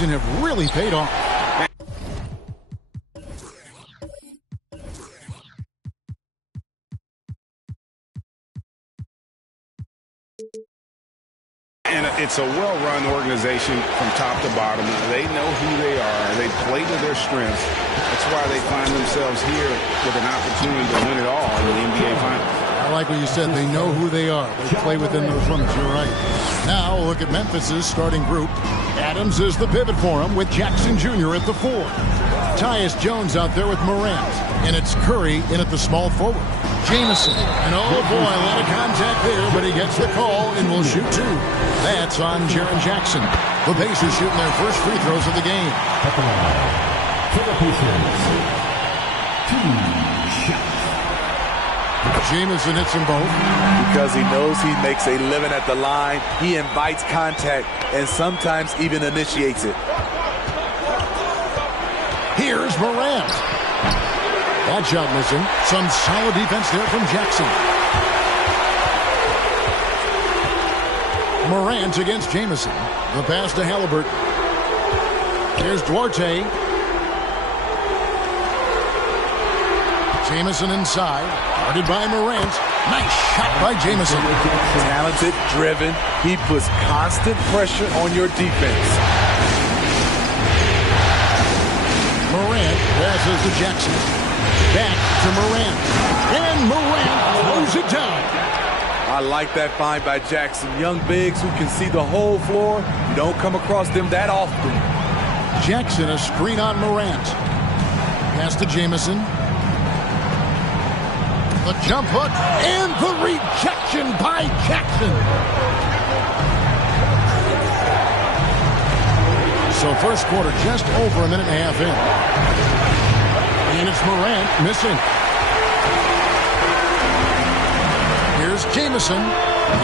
offseason have really paid off. And it's a well-run organization from top to bottom. They know who they are. They play to their strengths. That's why they find themselves here with an opportunity to win it all in the NBA Finals. I like what you said. They know who they are. They play within those limits. You're right. Now we'll look at Memphis's starting group. Adams is the pivot for him with Jackson Jr. at the 4. Tyus Jones out there with Morant. And it's Curry in at the small forward. Jamison. And oh boy, a lot of contact there, but he gets the call and will shoot 2. That's on Jaren Jackson. The Pacers shooting their first free throws of the game. For the Pacers, 2 shots. Jamison hits them both. Because he knows he makes a living at the line, he invites contact and sometimes even initiates it. Here's Morant. That shot missing. Some solid defense there from Jackson. Morant against Jamison. The pass to Halliburton. Here's Duarte. Jamison inside. Guarded by Morant. Nice shot by Jamison. Talented, driven. He puts constant pressure on your defense. Morant passes to Jackson. Back to Morant. And Morant throws it down. I like that find by Jackson. Young bigs who can see the whole floor. You don't come across them that often. Jackson, a screen on Morant. Pass to Jamison. The jump hook and the rejection by Jackson. So first quarter just over a minute and a half in. And it's Morant missing. Here's Jamison.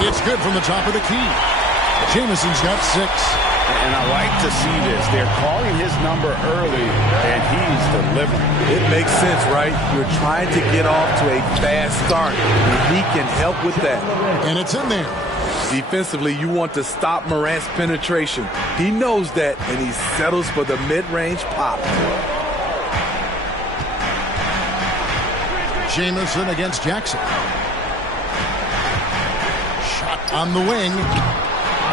It's good from the top of the key. Jamison's got 6. And I like to see this. They're calling his number early, and he's delivering. It makes sense, right? You're trying to get off to a fast start, and he can help with that. And it's in there. Defensively, you want to stop Morant's penetration. He knows that, and he settles for the mid-range pop. Jamison against Jackson. Shot on the wing.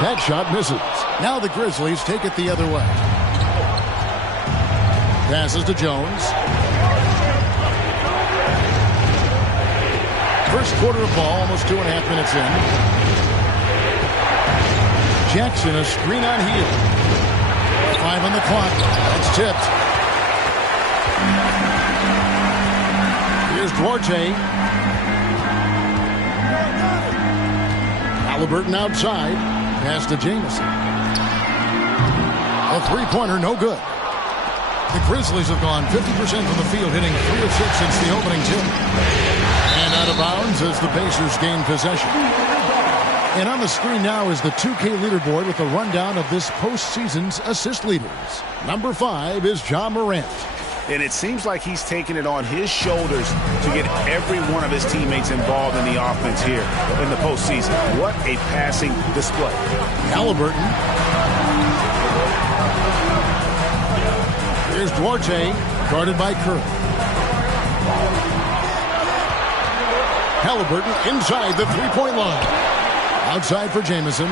That shot misses. Now the Grizzlies take it the other way. Passes to Jones. First quarter of ball, almost 2.5 minutes in. Jackson, a screen on heel. 5 on the clock. That's tipped. Here's Duarte. Halliburton outside. Pass to Jamison. A three-pointer, no good. The Grizzlies have gone 50% from the field, hitting 3 of 6 since the opening tip. And out of bounds as the Pacers gain possession. And on the screen now is the 2K leaderboard with a rundown of this postseason's assist leaders. Number 5 is Ja Morant. And it seems like he's taking it on his shoulders to get every one of his teammates involved in the offense here in the postseason. What a passing display. Halliburton. Here's Duarte, guarded by Curry. Halliburton inside the three-point line. Outside for Jamison.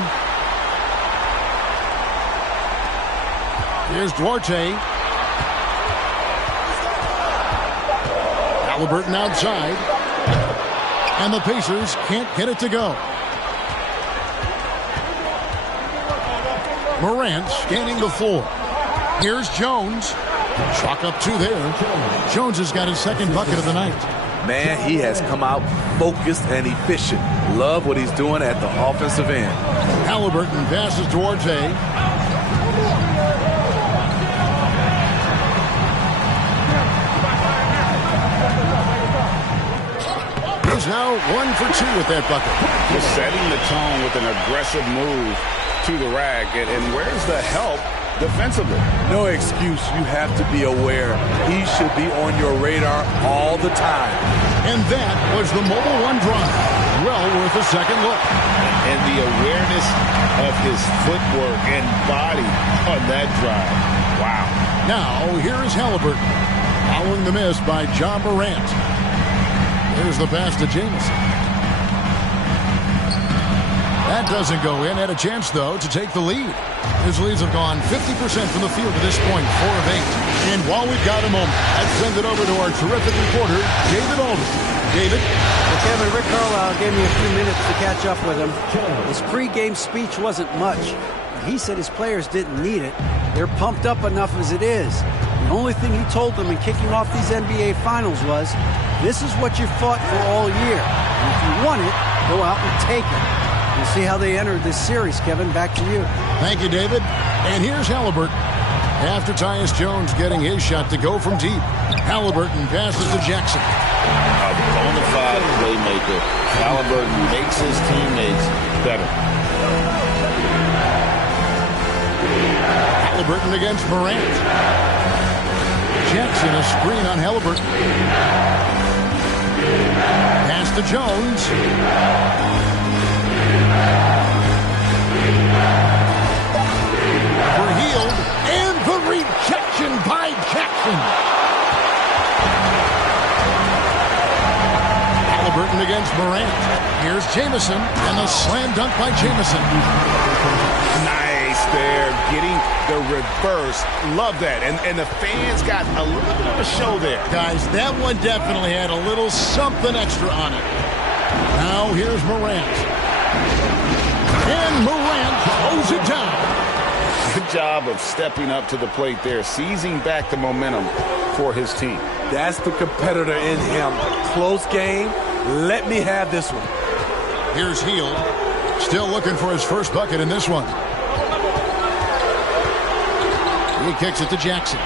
Here's Duarte. Halliburton outside. And the Pacers can't get it to go. Morant scanning the floor. Here's Jones. Chalk up 2 there. Jones has got his second bucket of the night. Man, he has come out focused and efficient. Love what he's doing at the offensive end. Halliburton passes Duarte. He's now 1 for 2 with that bucket. He's setting the tone with an aggressive move to the rack. And where's the help defensively? No excuse. You have to be aware. He should be on your radar all the time. And that was the Mobile One drive. well worth a second look. And the awareness of his footwork and body on that drive. Wow. Now, here is Halliburton, following the miss by John Morant. Here's the pass to Jamison. That doesn't go in. Had a chance, though, to take the lead. His leads have gone 50% from the field to this point, 4 of 8. And while we've got a moment, let's send it over to our terrific reporter, David Aldridge. David? Well, Kevin, Rick Carlisle gave me a few minutes to catch up with him. His pregame speech wasn't much. He said his players didn't need it. They're pumped up enough as it is. The only thing he told them in kicking off these NBA Finals was, this is what you fought for all year. And if you want it, go out and take it. We'll see how they entered this series, Kevin. Back to you. Thank you, David. And here's Halliburton. After Tyus Jones getting his shot to go from deep, Halliburton passes to Jackson. A bona fide playmaker. Halliburton makes his teammates better. Halliburton against Morant. Jackson, a screen on Halliburton. Pass to Jones. Overhealed, and the rejection by Jackson. Halliburton against Morant. Here's Jamison, and the slam dunk by Jamison. Nice there, getting the reverse. Love that. And the fans got a little bit of a show there. Guys, that one definitely had a little something extra on it. Now here's Morant. And Morant throws it down. Good job of stepping up to the plate there, seizing back the momentum for his team. That's the competitor in him. Close game. Let me have this one. Here's Hield. Still looking for his first bucket in this one. He kicks it to Jackson.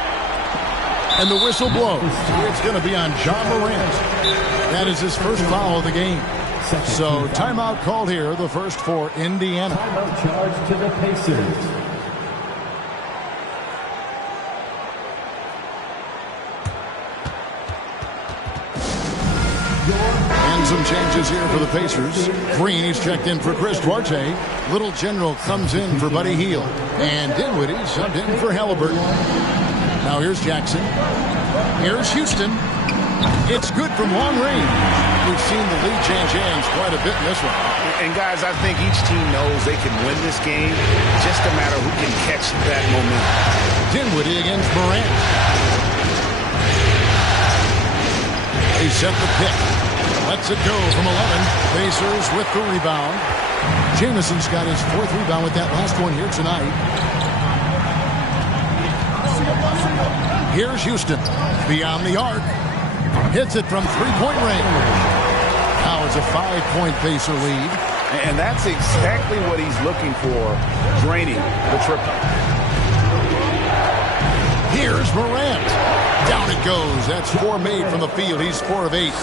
And the whistle blows. It's going to be on John Morant. That is his first foul of the game. So timeout called here, the first for Indiana. Timeout charge to the Pacers. And some changes here for the Pacers. Green is checked in for Chris Duarte. Little General comes in for Buddy Hield. And Dinwiddie subbed in for Halliburton. Now here's Jackson. Here's Houston. It's good from long range. We've seen the lead change hands quite a bit in this one. And guys, I think each team knows they can win this game. Just a matter who can catch that momentum. Dinwiddie against Morant. He set the pick. Lets it go from 11. Pacers with the rebound. Jamison's got his 4th rebound with that last one here tonight. Here's Houston. Beyond the arc. Hits it from 3-point range. Now it's a 5-point Pacer lead. And that's exactly what he's looking for, draining the triple. Here's Morant. Down it goes. That's 4 made from the field. He's 4 of 8.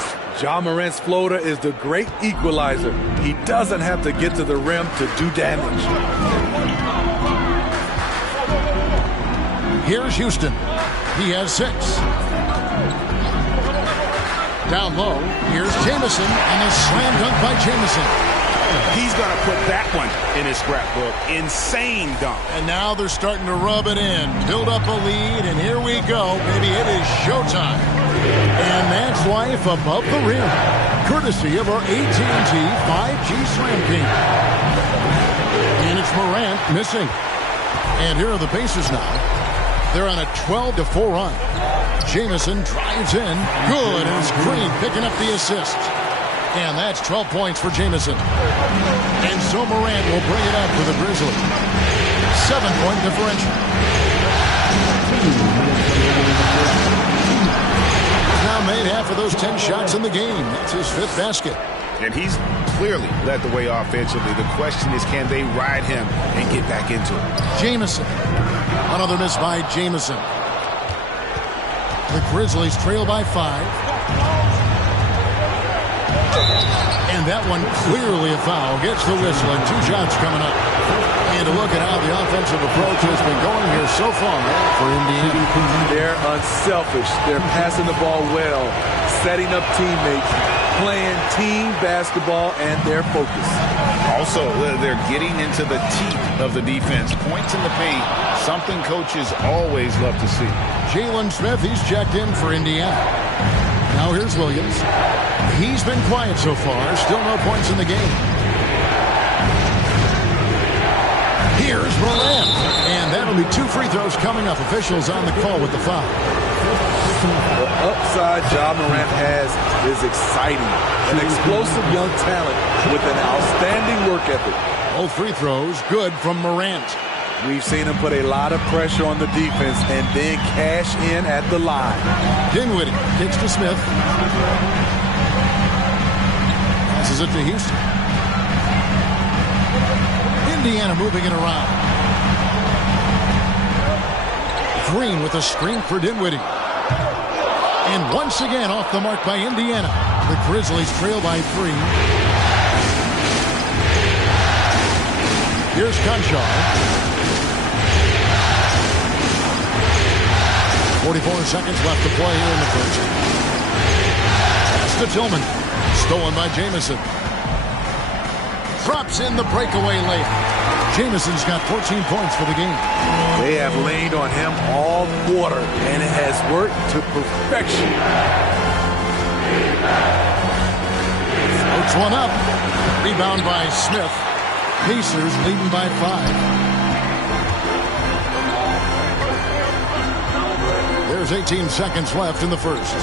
John Morant's floater is the great equalizer. He doesn't have to get to the rim to do damage. Here's Houston. He has 6. Down low, here's Jamison, and a slam dunk by Jamison. He's going to put that one in his scrapbook. Insane dunk. And now they're starting to rub it in. Build up a lead, and here we go. Maybe it is showtime. And that's life above the rim. Courtesy of our AT&T 5G Slam King. And it's Morant missing. And here are the Pacers now. They're on a 12-4 run. Jamison drives in. Good, and it's Green picking up the assist. And that's 12 points for Jamison. And so Morant will bring it up for the Grizzlies. 7-point differential. He's now made half of those 10 shots in the game. That's his 5th basket. And he's clearly led the way offensively. The question is, can they ride him and get back into it? Jamison. Another miss by Jamison. The Grizzlies trail by 5. And that one clearly a foul. Gets the whistle, and 2 shots coming up. And to look at how the offensive approach has been going here so far for Indiana. They're unselfish. They're passing the ball well, setting up teammates, playing team basketball and their focus. Also, they're getting into the teeth of the defense. Points in the paint, something coaches always love to see. Jalen Smith, he's checked in for Indiana. Now here's Williams. He's been quiet so far. Still no points in the game. Here's Morant. And that'll be 2 free throws coming up. Officials on the call with the foul. The upside Ja Morant has is exciting. An explosive young talent with an outstanding work ethic. Both free throws good from Morant. We've seen him put a lot of pressure on the defense and then cash in at the line. Dinwiddie kicks to Smith. Passes it to Houston. Indiana moving it around. Green with a screen for Dinwiddie. And once again off the mark by Indiana. The Grizzlies trail by 3. Here's Conchar. 44 seconds left to play here in the first. Pass to Tillman. Stolen by Jamison. Drops in the breakaway layup. Jamison's got 14 points for the game. They have leaned on him all quarter, and it has worked to perfection. Floats one up. Rebound by Smith. Pacers leading by 5. There's 18 seconds left in the first.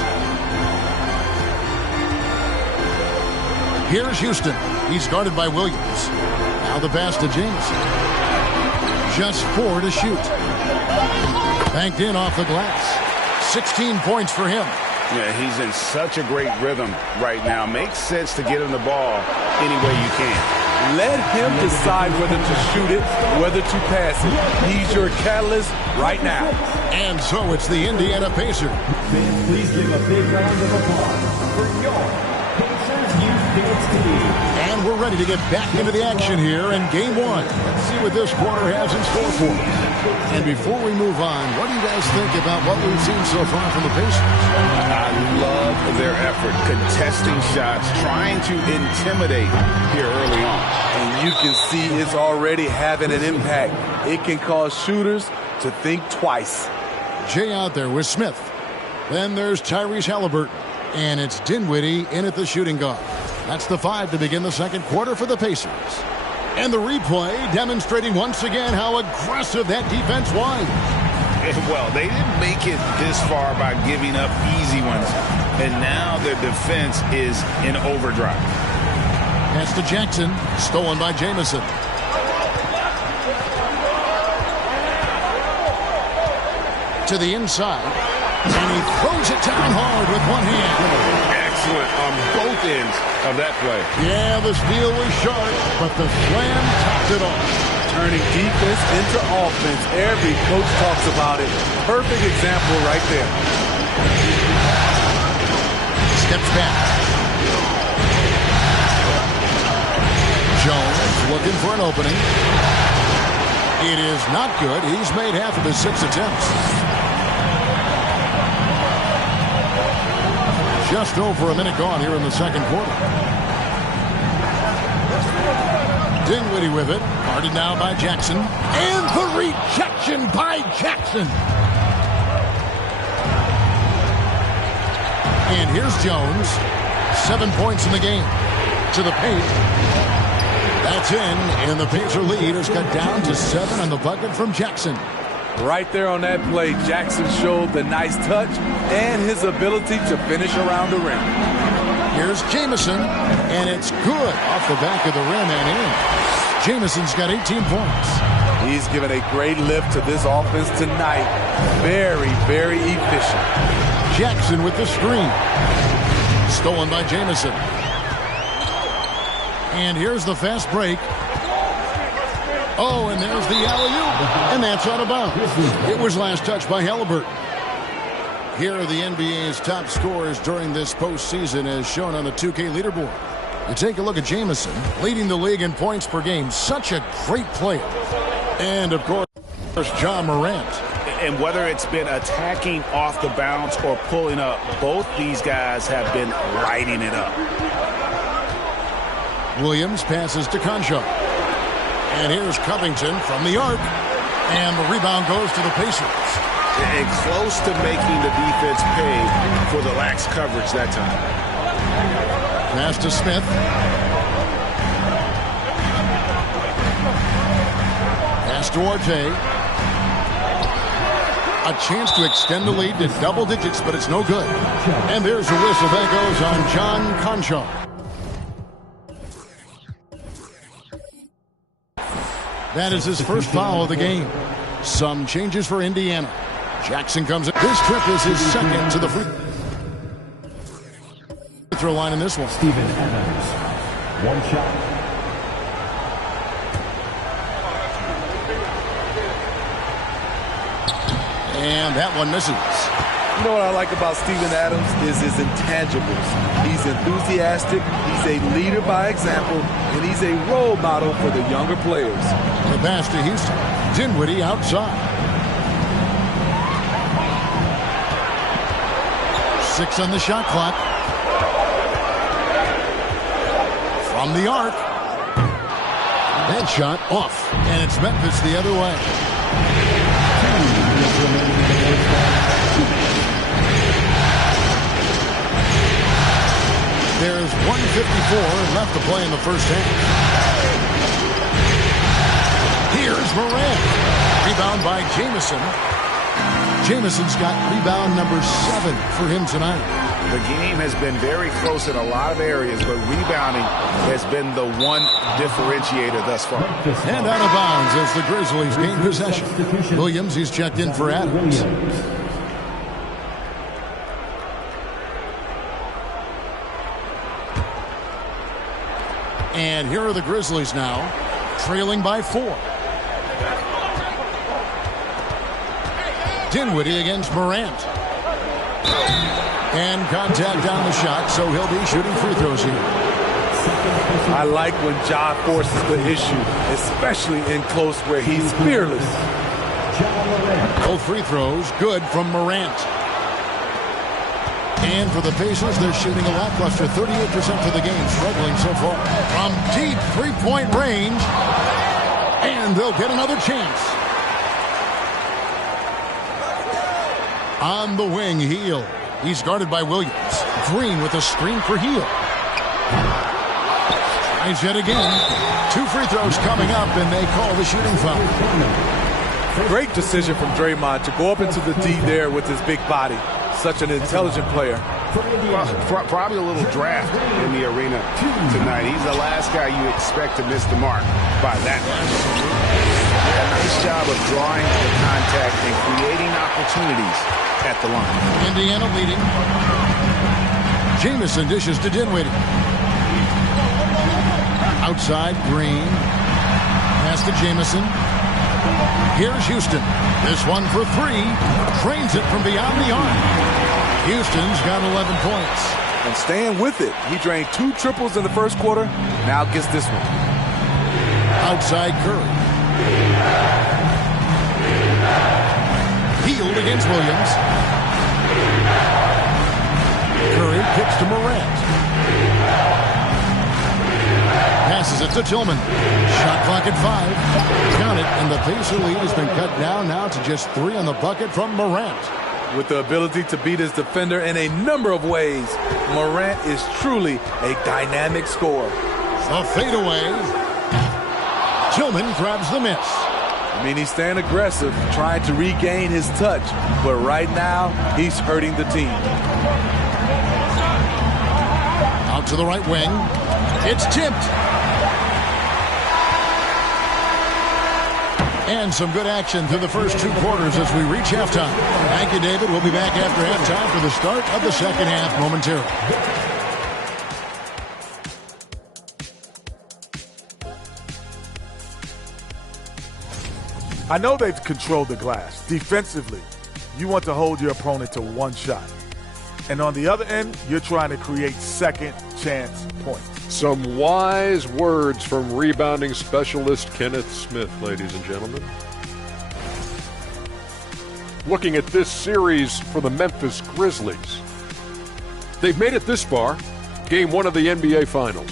Here's Houston. He's guarded by Williams. Now the pass to James. Just 4 to shoot. Banked in off the glass. 16 points for him. Yeah, he's in such a great rhythm right now. Makes sense to get him the ball any way you can. Let him decide whether to shoot it, whether to pass it. He's your catalyst right now. And so it's the Indiana Pacers. Please give a big round of applause for your Pacers Youth Dance Team. And we're ready to get back into the action here in Game 1. Let's see what this quarter has in store for us. And before we move on, what do you guys think about what we've seen so far from the Pacers? I love their effort, contesting shots, trying to intimidate here early on. And you can see it's already having an impact. It can cause shooters to think twice. Jay out there with Smith. Then there's Tyrese Halliburton. And it's Dinwiddie in at the shooting guard. That's the 5 to begin the second quarter for the Pacers. And the replay demonstrating once again how aggressive that defense was. Well, they didn't make it this far by giving up easy ones. And now their defense is in overdrive. Pass to Jackson. Stolen by Jamison. To the inside. And he throws it down hard with one hand. Excellent on both ends of that play. Yeah, the steal was sharp, but the slam topped it off. Turning defense into offense. Every coach talks about it. Perfect example right there. Steps back. Jones looking for an opening. It is not good. He's made half of his 6 attempts. Just over a minute gone here in the second quarter. Dinwiddie with it. Guarded now by Jackson. And the rejection by Jackson. And here's Jones. 7 points in the game. To the paint. That's in. And the Pacer lead is cut down to 7 on the bucket from Jackson. Right there on that play, Jackson showed the nice touch and his ability to finish around the rim. Here's Jamison, and it's good off the back of the rim and in. Jamison's got 18 points. He's given a great lift to this offense tonight. Very, very efficient. Jackson with the screen. Stolen by Jamison. And here's the fast break. Oh, and there's the alley-oop, and that's out of bounds. It was last touched by Halliburton. Here are the NBA's top scorers during this postseason as shown on the 2K leaderboard. You take a look at Jamison, leading the league in points per game. Such a great player. And, of course, Ja Morant. And whether it's been attacking off the bounce or pulling up, both these guys have been lighting it up. Williams passes to Concho. And here's Covington from the arc. And the rebound goes to the Pacers. And close to making the defense pay for the lax coverage that time. Pass to Smith. Pass to Duarte. A chance to extend the lead to double digits, but it's no good. And there's a whistle that goes on John Concho. That is his first foul of the game. Some changes for Indiana. Jackson comes in. This trip is his second to the free throw line in this one. Steven Adams, one shot. And that one misses. You know what I like about Steven Adams is his intangibles. He's enthusiastic, he's a leader by example, and he's a role model for the younger players. The pass to Houston. Dinwiddie outside. 6 on the shot clock. From the arc. That shot off. And it's Memphis the other way. There's 1:54 left to play in the first half. Here's Morant. Rebound by Jamison. Jamison's got rebound number 7 for him tonight. The game has been very close in a lot of areas, but rebounding has been the one differentiator thus far. And out of bounds as the Grizzlies gain possession. Williams, he's checked in for Adams. And here are the Grizzlies now, trailing by 4. Dinwiddie against Morant. And contact on the shot, so he'll be shooting free throws here. I like when Ja forces the issue, especially in close where he's fearless. Both free throws good from Morant. And for the Pacers, they're shooting a lackluster 38% for the game, struggling so far. From deep three-point range, and they'll get another chance. On the wing, Hield. He's guarded by Williams. Green with a screen for Hield. Tries yet again. 2 free throws coming up, and they call the shooting foul. Great decision from Draymond to go up into the D there with his big body. Such an intelligent player. Probably a little draft in the arena tonight. He's the last guy you expect to miss the mark by that much. Nice job of drawing the contact and creating opportunities at the line. Indiana leading. Jamison dishes to Dinwiddie. Outside, Green. Pass to Jamison. Here's Houston. This one for 3. Trains it from beyond the arc. Houston's got 11 points. And staying with it. He drained 2 triples in the first quarter. Now gets this one. Outside Curry. Hield against Williams. Curry kicks to Morant. Passes it to Tillman. Shot clock at 5. Count it, and the Pacer lead has been cut down now to just 3 on the bucket from Morant. With the ability to beat his defender in a number of ways, Morant is truly a dynamic scorer. The fadeaway. Tillman grabs the miss. I mean, he's staying aggressive, trying to regain his touch, but right now, he's hurting the team. Out to the right wing. It's tipped. And some good action through the first 2 quarters as we reach halftime. Thank you, David. We'll be back after halftime for the start of the second half momentarily. I know they've controlled the glass. Defensively, you want to hold your opponent to 1 shot. And on the other end, you're trying to create second chance points. Some wise words from rebounding specialist Kenneth Smith, ladies and gentlemen. looking at this series for the Memphis Grizzlies. They've made it this far, Game 1 of the NBA Finals.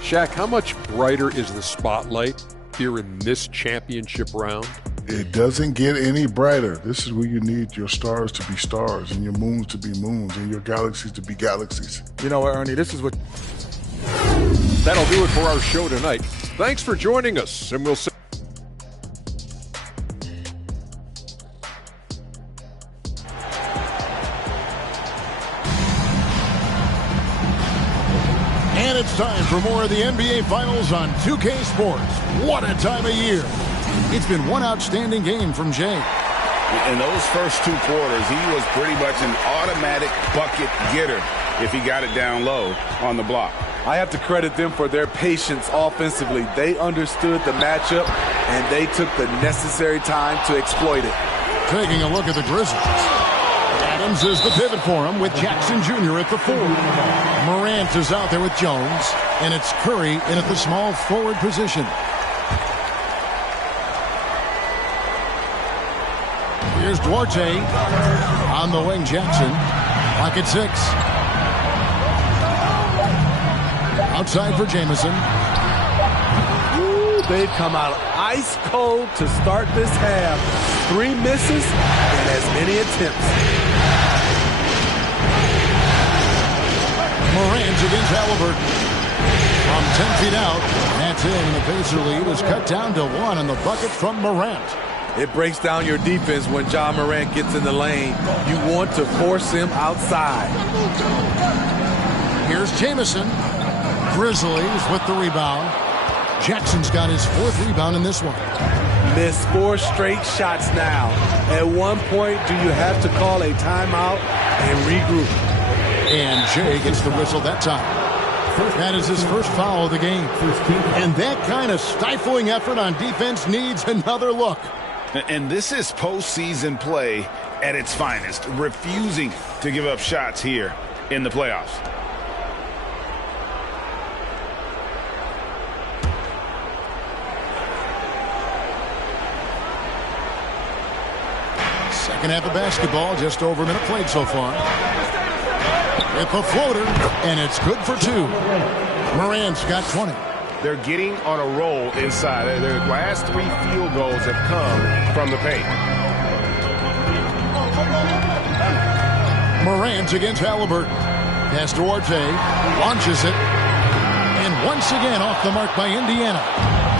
Shaq, how much brighter is the spotlight here in this championship round? It doesn't get any brighter. This is where you need your stars to be stars and your moons to be moons and your galaxies to be galaxies. You know what, Ernie, this is what... That'll do it for our show tonight. Thanks for joining us, and we'll see. And it's time for more of the NBA Finals on 2K Sports. What a time of year. It's been one outstanding game from Jay. In those first 2 quarters, he was pretty much an automatic bucket getter if he got it down low on the block. I have to credit them for their patience offensively. They understood the matchup, and they took the necessary time to exploit it. Taking a look at the Grizzlies. Adams is the pivot for him with Jackson Jr. at the 4. Morant is out there with Jones, and it's Curry in at the small forward position. Here's Duarte on the wing. Jackson, pocket 6. Outside for Jamison. Ooh, they've come out ice cold to start this half. 3 misses and as many attempts. Morant against Halliburton. From 10 feet out, that's in, and the Pacer lead is cut down to 1 on the bucket from Morant. It breaks down your defense when John Morant gets in the lane. You want to force him outside. Here's Jamison. Grizzlies with the rebound. Jackson's got his 4th rebound in this one. Missed 4 straight shots now. At one point, do you have to call a timeout and regroup? And Jay gets the whistle that time. That is his first foul of the game. And that kind of stifling effort on defense needs another look. And this is postseason play at its finest, refusing to give up shots here in the playoffs. Second half of basketball, just over a minute played so far. With the floater, and it's good for 2. Morant's got 20. They're getting on a roll inside. Their last 3 field goals have come from the paint. Morant against Halliburton. Pass to Duarte. Launches it. And once again off the mark by Indiana.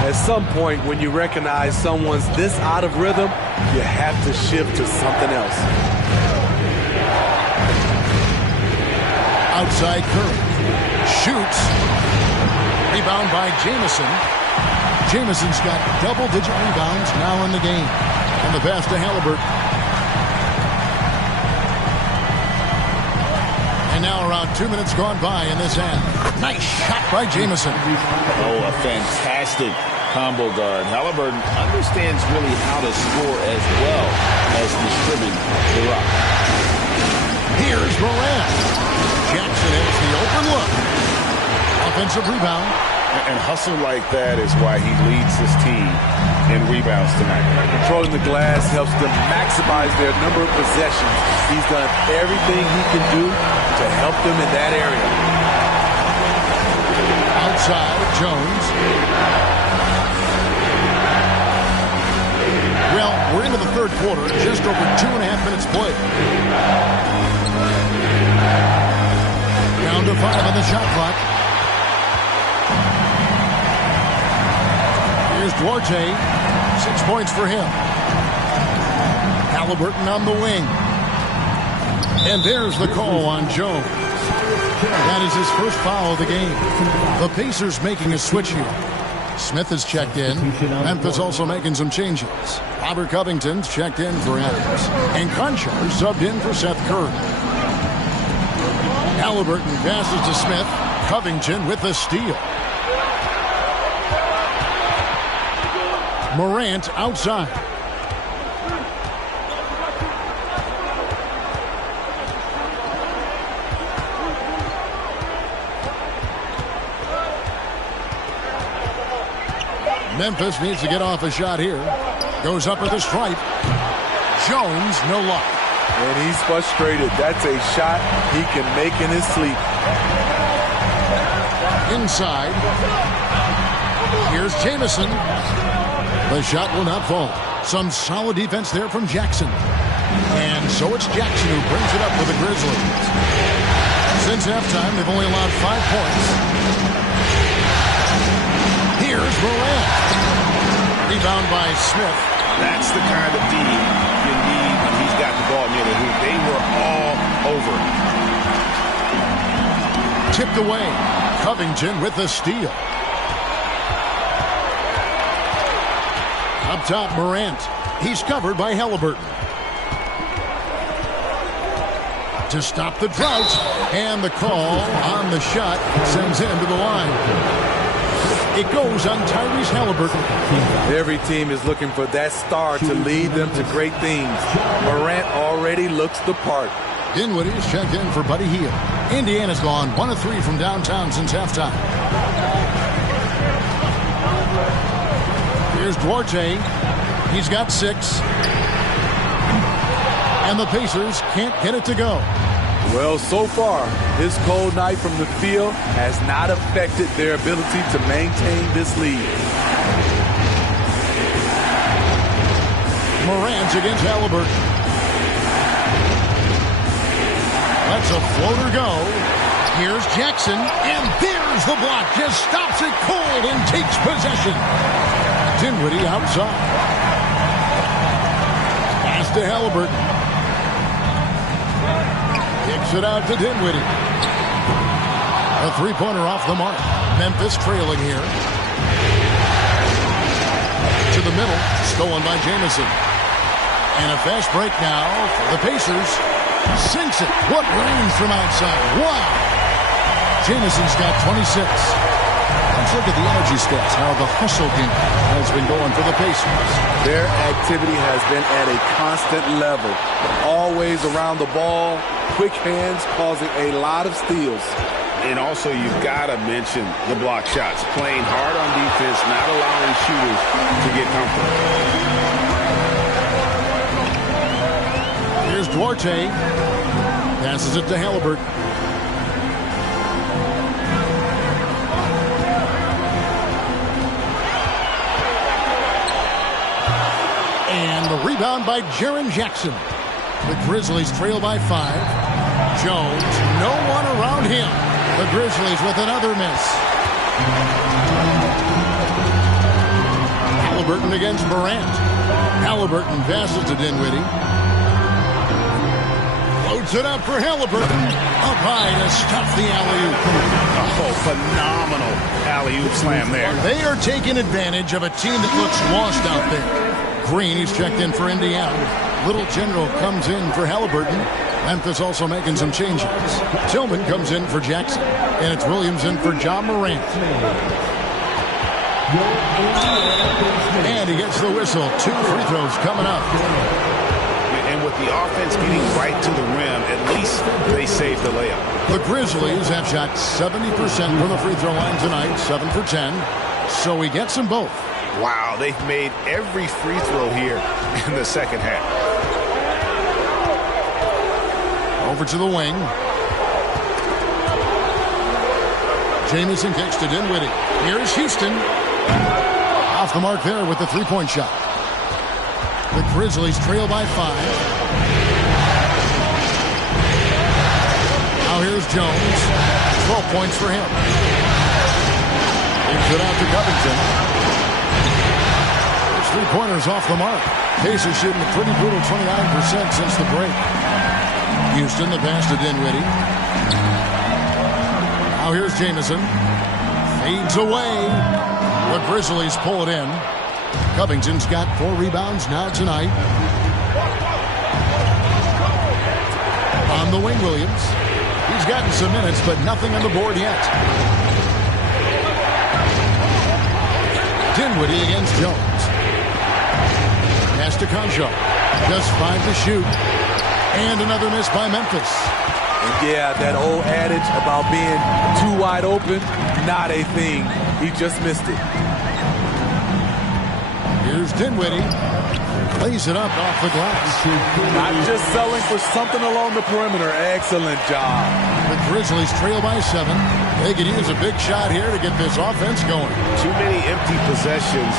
At some point, when you recognize someone's this out of rhythm, you have to shift to something else. Outside Curry. Shoots. Rebound by Jamison. Jamison's got double-digit rebounds now in the game. And the pass to Halliburton. And now around 2 minutes gone by in this half. Nice shot by Jamison. Oh, a fantastic combo guard. Halliburton understands really how to score as well as distribute the rock. Here's Morant. Jackson has the open look. Offensive rebound. And hustle like that is why he leads his team in rebounds tonight. Controlling the glass helps them maximize their number of possessions. He's done everything he can do to help them in that area. Outside, Jones. Well, we're into the 3rd quarter, just over 2.5 minutes played. Down to 5 on the shot clock. Here's Duarte. 6 points for him. Halliburton on the wing. And there's the call on Jones. That is his first foul of the game. The Pacers making a switch here. Smith has checked in. Memphis also making some changes. Robert Covington's checked in for Adams. And Conchar subbed in for Seth Curry. Halliburton passes to Smith. Covington with the steal. Morant outside. Memphis needs to get off a shot here. Goes up with a stripe. Jones, no luck. And he's frustrated. That's a shot he can make in his sleep. Inside. Here's Jamison. The shot will not fall. Some solid defense there from Jackson. And so it's Jackson who brings it up for the Grizzlies. Since halftime, they've only allowed 5 points. Here's Morant. Rebound by Smith. That's the kind of D you need when he's got the ball near the hoop. They were all over. Tipped away. Covington with the steal. Up top, Morant. He's covered by Halliburton. To stop the drought. And the call on the shot sends him to the line. It goes on Tyrese Halliburton. Every team is looking for that star to lead them to great things. Morant already looks the part. Dinwiddie's checked in for Buddy Hield. Indiana's gone 1 of 3 from downtown since halftime. Here's Duarte. He's got 6. And the Pacers can't get it to go. Well, so far, this cold night from the field has not affected their ability to maintain this lead. Morant against Halliburton. Lets a floater go. Here's Jackson, and there's the block. Just stops it cold and takes possession. Dinwiddie outside. Pass to Halliburton. Kicks it out to Dinwiddie. A three-pointer off the mark. Memphis trailing here. To the middle, stolen by Jamison. And a fast break now for the Pacers. Sinks it. What range from outside. Wow. Jamison's got 26. Let's look at the energy stats, how the hustle game has been going for the Pacers. Their activity has been at a constant level. Always around the ball, quick hands causing a lot of steals. And also, you've got to mention the block shots. Playing hard on defense, not allowing shooters to get comfortable. Here's Duarte. Passes it to Halliburton. And the rebound by Jaren Jackson. The Grizzlies trail by 5. Jones, no one around him. The Grizzlies with another miss. Halliburton against Morant. Halliburton passes to Dinwiddie. Loads it up for Halliburton. Up high to stop the alley-oop. Oh, phenomenal alley-oop slam there. They are taking advantage of a team that looks lost out there. Green, he's checked in for Indiana. Little General comes in for Halliburton. Memphis also making some changes. Tillman comes in for Jackson. And it's Williams in for John Morant. And he gets the whistle. 2 free throws coming up. And with the offense getting right to the rim, at least they saved the layup. The Grizzlies have shot 70% from the free throw line tonight. 7 for 10. So he gets them both. Wow, they've made every free throw here in the second half. Over to the wing. Jamison kicks to Dinwiddie. Here's Houston. Off the mark there with the three-point shot. The Grizzlies trail by 5. Now here's Jones. 12 points for him. Gives it out to Covington. Three-pointers off the mark. Pacers shooting a pretty brutal 29% since the break. Houston, the pass to Dinwiddie. Now here's Jamison. Fades away. The Grizzlies pull it in. Covington's got 4 rebounds now tonight. On the wing, Williams. He's gotten some minutes, but nothing on the board yet. Dinwiddie against Jones. Pass to Concho. Just 5 to shoot. And another miss by Memphis. And yeah, that old adage about being too wide open, not a thing. He just missed it. Here's Dinwiddie. Lays it up off the glass. Not just selling for something along the perimeter. Excellent job. The Grizzlies trail by 7. They could use a big shot here to get this offense going. Too many empty possessions.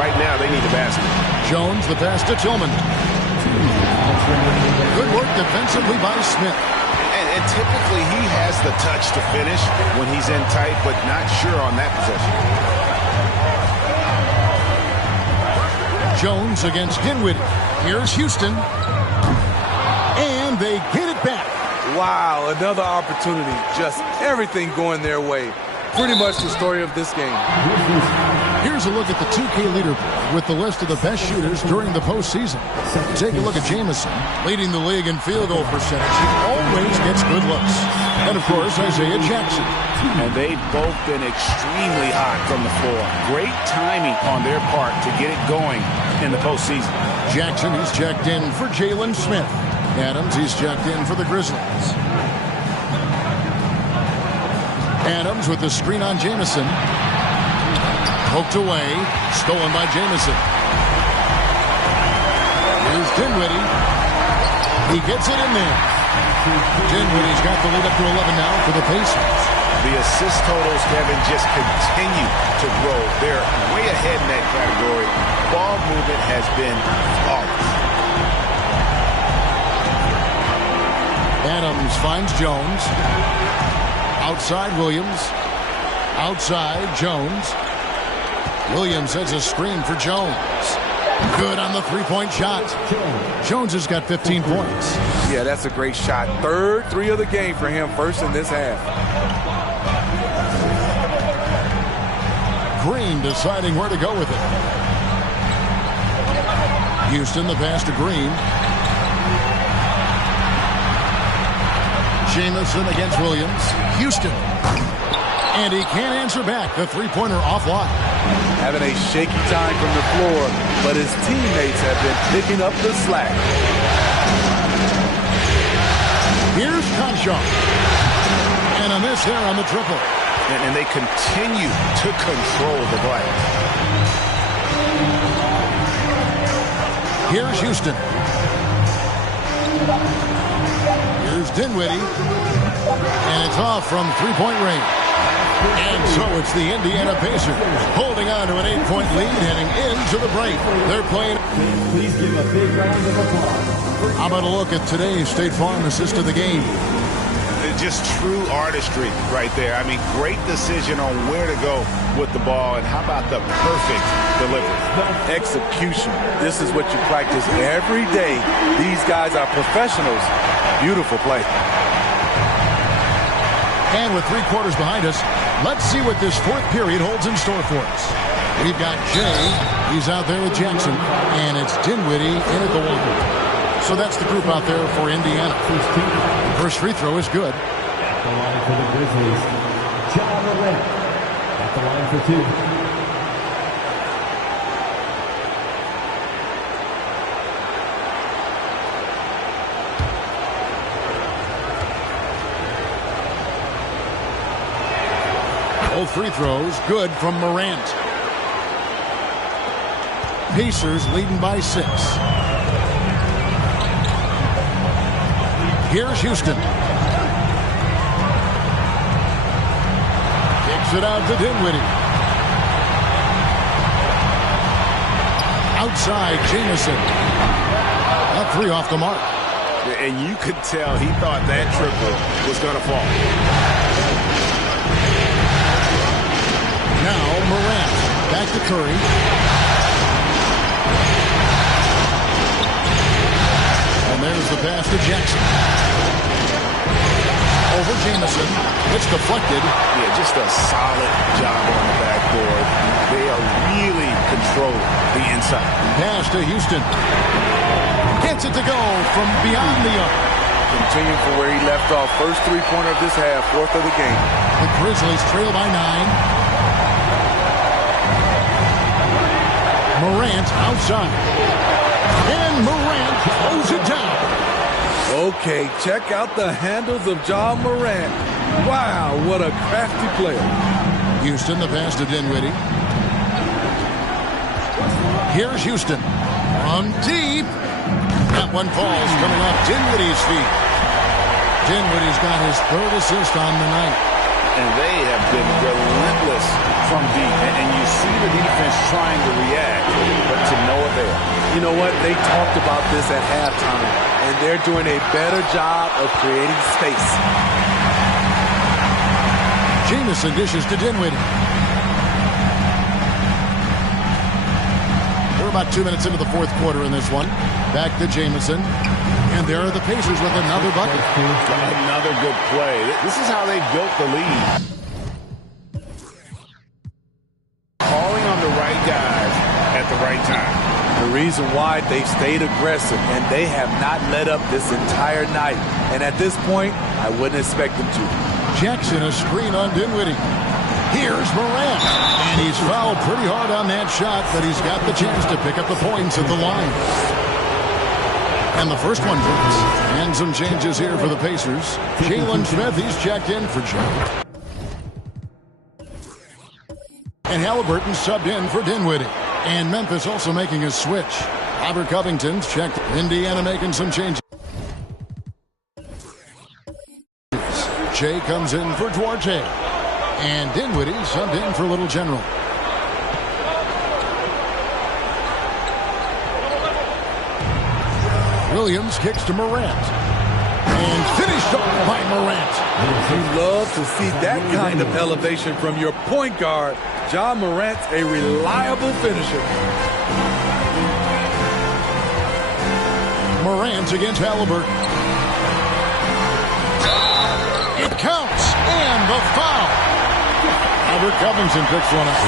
Right now, they need a basket. Jones, the pass to Tillman. Good work defensively by Smith. And typically he has the touch to finish when he's in tight, but not sure on that possession. Jones against Dinwiddie. Here's Houston. And they get it back. Wow, another opportunity. Just everything going their way. Pretty much the story of this game. Here's a look at the 2K leaderboard with the list of the best shooters during the postseason. Take a look at Jamison, leading the league in field goal percentage. He always gets good looks. And, of course, Isaiah Jackson. And they've both been extremely hot from the floor. Great timing on their part to get it going in the postseason. Jackson, he's checked in for Jalen Smith. Adams, he's checked in for the Grizzlies. Adams with the screen on Jamison. Poked away. Stolen by Jamison. Here's Dinwiddie. He gets it in there. Dinwiddie's got the lead up to 11 now for the Pacers. The assist totals, Kevin, just continue to grow. They're way ahead in that category. Ball movement has been flawless. Adams finds Jones. Outside Williams. Outside Jones. Williams has a screen for Jones. Good on the three-point shot. Jones has got 15 points. Yeah, that's a great shot. Third three of the game for him, first in this half. Green deciding where to go with it. Houston, the pass to Green. Jamison against Williams. Houston. And he can't answer back. The three-pointer offline. Having a shaky time from the floor, but his teammates have been picking up the slack. Here's Conchar. And a miss there on the triple. And they continue to control the glass. Here's Houston. Here's Dinwiddie. And it's off from three-point range. And so it's the Indiana Pacers holding on to an 8-point lead heading into the break. They're playing. Please give a big round of applause. How about a look at today's State Farm assist of the game? Just true artistry right there. I mean, great decision on where to go with the ball, and how about the perfect delivery? Execution. This is what you practice every day. These guys are professionals. Beautiful play. And with 3 quarters behind us, let's see what this fourth period holds in store for us. We've got Jay. He's out there with Jackson. And it's Dinwiddie in at the 1. So that's the group out there for Indiana. First free throw is good. At the line for the Grizzlies, John Morant. At the line for 2. Both free throws good from Morant. Pacers leading by 6. Here's Houston. Kicks it out to Dinwiddie. Outside Jamison. That 3 off the mark. And you could tell he thought that triple was going to fall. Now Morant. Back to Curry. And there's the pass to Jackson. Over Jamison. It's deflected. Yeah, just a solid job on the backboard. They are really controlling the inside. Pass to Houston. Gets it to go from beyond the arc. Continuing from where he left off. First three-pointer of this half, 4th of the game. The Grizzlies trail by 9. Morant outside. And Morant throws it down. Okay, check out the handles of John Morant. Wow, what a crafty player. Houston, the pass to Dinwiddie. Here's Houston. From deep. That one falls coming off Dinwiddie's feet. Dinwiddie's got his third assist on the night. And they have been relentless from deep. And you see the defense trying to react, but to no avail. You know what? They talked about this at halftime, and they're doing a better job of creating space. Jamison dishes to Dinwiddie. We're about 2 minutes into the fourth quarter in this one. Back to Jamison. And there are the Pacers with another bucket. Another good play. This is how they built the lead. Calling on the right guys at the right time. The reason why they've stayed aggressive, and they have not let up this entire night. And at this point, I wouldn't expect them to. Jackson, a screen on Dinwiddie. Here's Morant. And he's fouled pretty hard on that shot, but he's got the chance to pick up the points at the line. And the first one drops. And some changes here for the Pacers. Jalen Smith, he's checked in for Joe. And Halliburton subbed in for Dinwiddie. And Memphis also making a switch. Robert Covington's checked. Indiana making some changes. Jay comes in for Duarte. And Dinwiddie subbed in for Little General. Williams kicks to Morant. And finished off by Morant. You love to see that kind of elevation from your point guard. John Morant's a reliable finisher. Morant against Halliburton. It counts. And the foul. Robert Covington picks one up.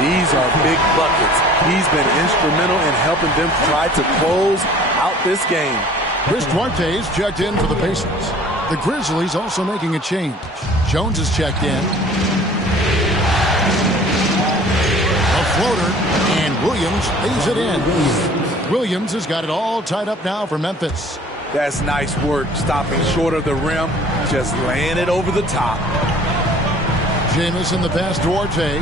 These are big buckets. He's been instrumental in helping them try to close out this game. Chris Duarte's checked in for the Pacers. The Grizzlies also making a change. Jones is checked in. A floater, and Williams lays it in. Williams has got it all tied up now for Memphis. That's nice work, stopping short of the rim, just laying it over the top. Jamison the pass, Duarte.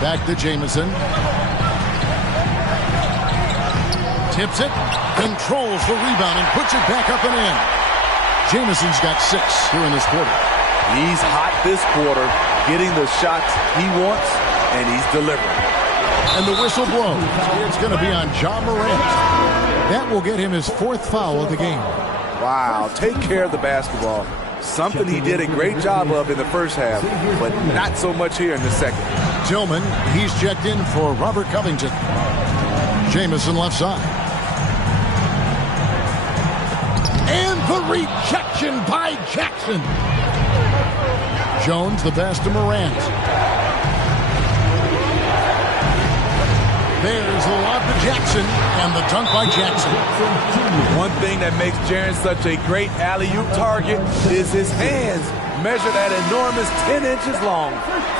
Back to Jamison. Tips it, controls the rebound, and puts it back up and in. Jamison's got 6 here in this quarter. He's hot this quarter, getting the shots he wants, and he's delivering. And the whistle blows. It's going to be on John Morant. That will get him his 4th foul of the game. Wow, take care of the basketball. Something he did a great job of in the first half, but not so much here in the second. Tillman, he's checked in for Robert Covington. Jamison left side. And the rejection by Jackson. Jones the pass to Morant. There's the lob to Jackson, and the dunk by Jackson. One thing that makes Jaren such a great alley-oop target is his hands, measured at enormous 10 inches long.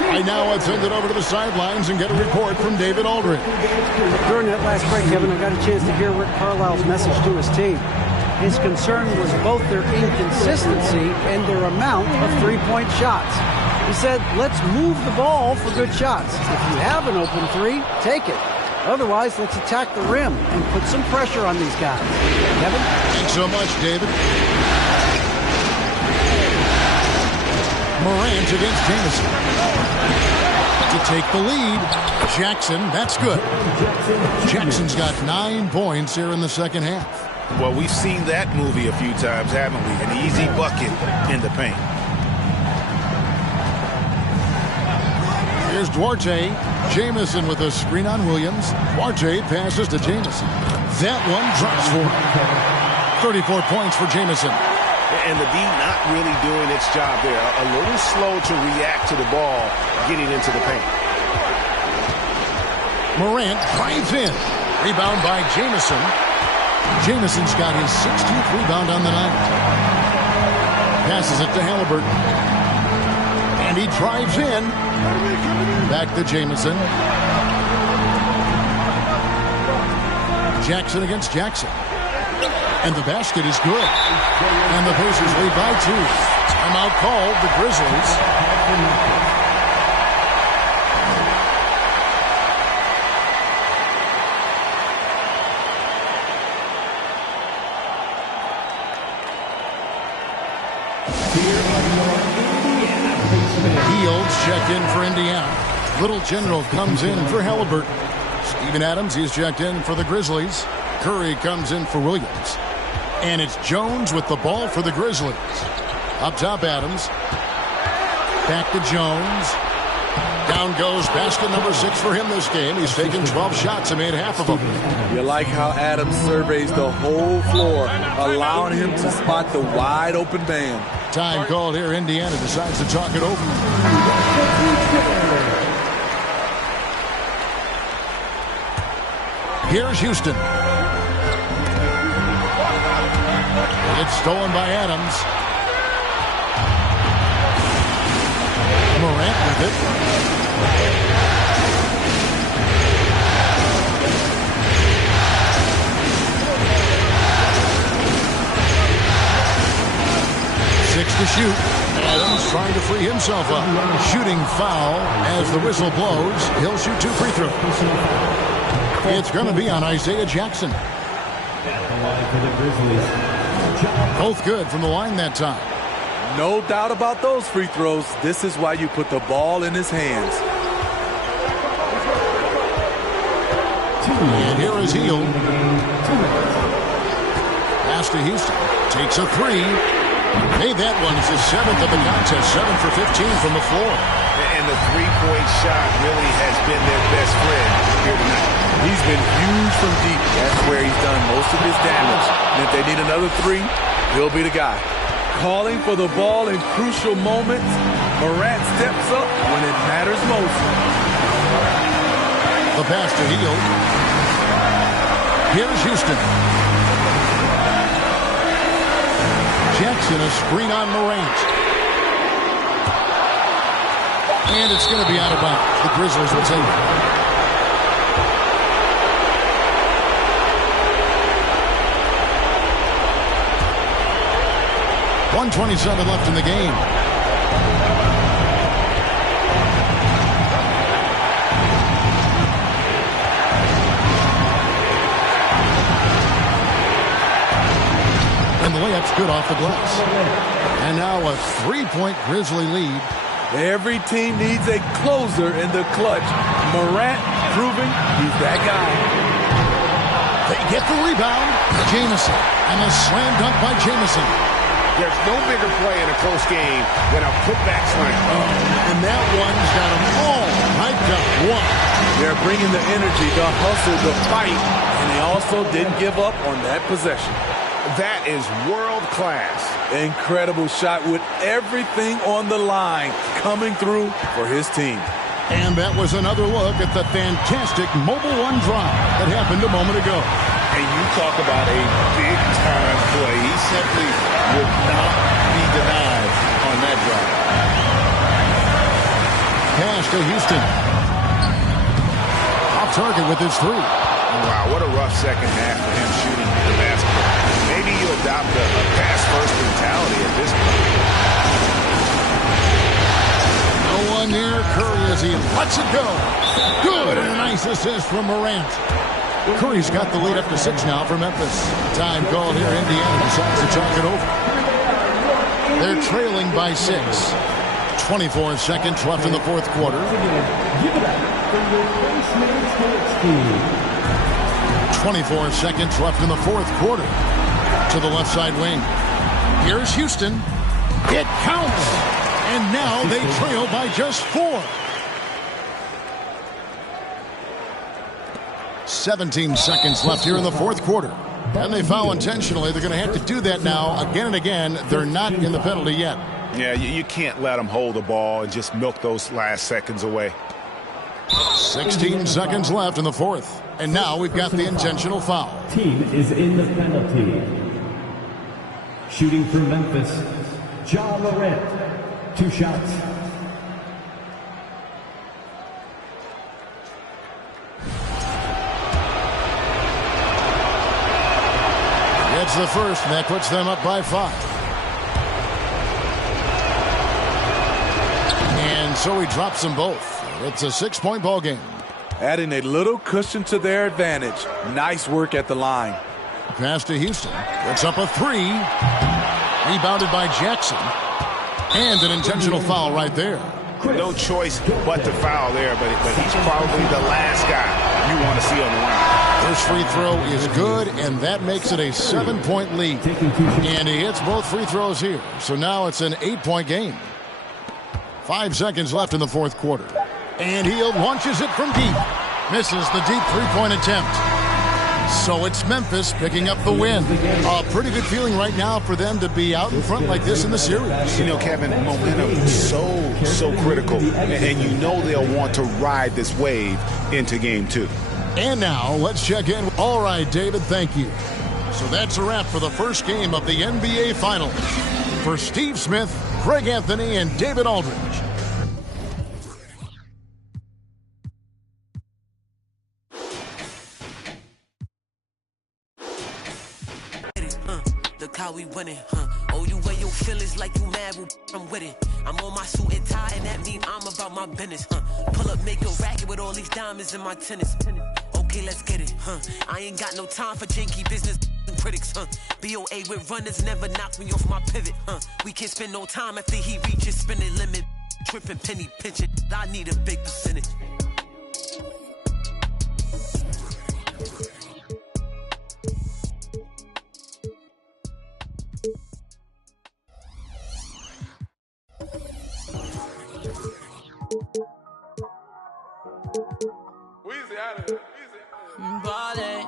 I now have sent it over to the sidelines and get a report from David Aldridge. During that last break, Kevin, I got a chance to hear Rick Carlisle's message to his team. His concern was both their inconsistency and their amount of three-point shots. He said, let's move the ball for good shots. If you have an open three, take it. Otherwise, let's attack the rim and put some pressure on these guys. Kevin? Thanks so much, David. Morant against Jamison. To take the lead. Jackson, that's good. Jackson's got 9 points here in the second half. Well, we've seen that movie a few times, haven't we? An easy bucket in the paint. Here's Duarte. Jamison with a screen on Williams. Duarte passes to Jamison. That one drops for him. 34 points for Jamison. And the D not really doing its job there. A little slow to react to the ball getting into the paint. Morant drives in. Rebound by Jamison. Jamison's got his 16th rebound on the night. Passes it to Halliburton. And he drives in. Back to Jamison. Jackson against Jackson. And the basket is good. And the Pacers lead by 2. Timeout called, the Grizzlies. Fields checked in for Indiana. Little General comes in for Halliburton. Steven Adams, he's checked in for the Grizzlies. Curry comes in for Williams. And it's Jones with the ball for the Grizzlies. Up top, Adams. Back to Jones. Down goes basket number 6 for him this game. He's taken 12 shots and made half of them. You like how Adams surveys the whole floor, allowing him to spot the wide open man. Time called here. Indiana decides to talk it over. Here's Houston. It's stolen by Adams. Morant with it. Six to shoot. Adams trying to free himself up. Shooting foul as the whistle blows. He'll shoot 2 free throws. It's going to be on Isaiah Jackson. Both good from the line that time. No doubt about those free throws. This is why you put the ball in his hands. And here is Hield. Pass to Houston. Takes a 3. Hey, that one is his 7th of the contest. 7 for 15 from the floor. And the three-point shot really has been their best friend here tonight. He's been huge from deep. That's where he's done most of his damage. And if they need another 3, he'll be the guy. Calling for the ball in crucial moments. Morant steps up when it matters most. The pass to Hield. Here's Houston. Jackson, a screen on Morant. And it's going to be out of bounds. The Grizzlies will take it. .127 left in the game. And the layup's good off the glass. And now a 3-point Grizzly lead. Every team needs a closer in the clutch. Morant proving he's that guy. They get the rebound. Jamison. And a slam dunk by Jamison. There's no bigger play in a close game than a putback slam. And that one's got them all hyped up. They're bringing the energy, the hustle, the fight, and they also didn't give up on that possession. That is world class. Incredible shot with everything on the line coming through for his team. And that was another look at the fantastic Mobile One drive that happened a moment ago. And you talk about a big-time play. He simply would not be denied on that drive. Pass to Houston. Off target with his 3. Wow, what a rough second half for him shooting the basketball. Maybe you adopt a pass-first mentality at this point. No one near Curry as he lets it go. Good, and a nice assist from Morant. Curry's got the lead up to 6 now for Memphis. Time called here. Indiana decides to talk it over. They're trailing by 6. 24 seconds left in the 4th quarter. 24 seconds left in the 4th quarter. To the left side wing. Here's Houston. It counts. And now they trail by just 4. 17 seconds left here in the 4th quarter. And they foul intentionally. They're going to have to do that now again and again. They're not in the penalty yet. Yeah, you can't let them hold the ball and just milk those last seconds away. 16 seconds left in the 4th. And now we've got the intentional foul. Team is in the penalty. Shooting for Memphis, Ja Morant. 2 shots. Gets the first, and that puts them up by 5. And so he drops them both. It's a 6-point ball game. Adding a little cushion to their advantage. Nice work at the line. Pass to Houston. It's up a 3. Rebounded by Jackson. And an intentional foul right there. No choice but to foul there, but he's probably the last guy you want to see on the line. First free throw is good, and that makes it a 7-point lead. And he hits both free throws here. So now it's an 8-point game. 5 seconds left in the fourth quarter. And he launches it from deep. Misses the deep three-point attempt. So it's Memphis picking up the win. A pretty good feeling right now for them to be out in front like this in the series. You know, Kevin, momentum is so critical. And you know they'll want to ride this wave into game 2. And now let's check in. All right, David, thank you. So that's a wrap for the first game of the NBA Finals. For Steve Smith, Greg Anthony, and David Aldridge. Look how we winning, Oh, you wear your feelings like you mad, I'm with it. I'm on my suit and tie, and that mean I'm about my business, Pull up, make a racket with all these diamonds in my tennis. Okay, let's get it, I ain't got no time for janky business and critics, BOA with runners never knock me off my pivot, We can't spend no time after he reaches spending limit. Tripping, penny pinching, I need a big percentage. Weezy out of here. Ballin'.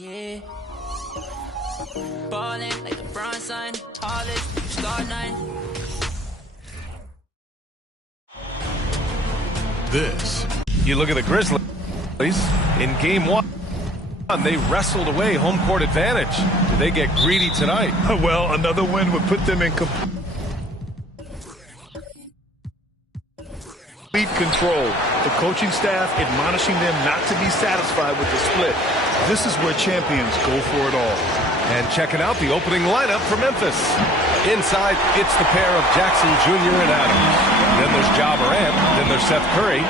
Yeah. Ballin' like LeBron sign. College, start 9. This. You look at the Grizzlies in game 1. They wrestled away home court advantage. Do they get greedy tonight? Well, another win would put them in complete control. The coaching staff admonishing them not to be satisfied with the split. This is where champions go for it all. And checking out the opening lineup for Memphis. Inside, it's the pair of Jackson Jr. and Adams. Then there's Ja Morant. Then there's Seth Curry.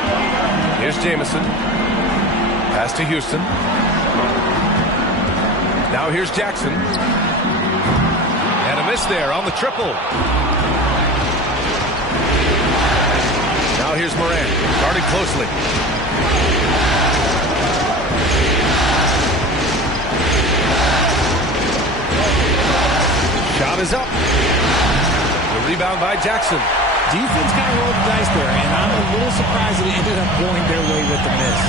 Here's Jamison. Pass to Houston. Now here's Jackson. And a miss there on the triple. Now here's Morant, guarded closely. Shot is up. The rebound by Jackson. Defense kind of rolled the dice there, and I'm a little surprised that it ended up going their way with the miss.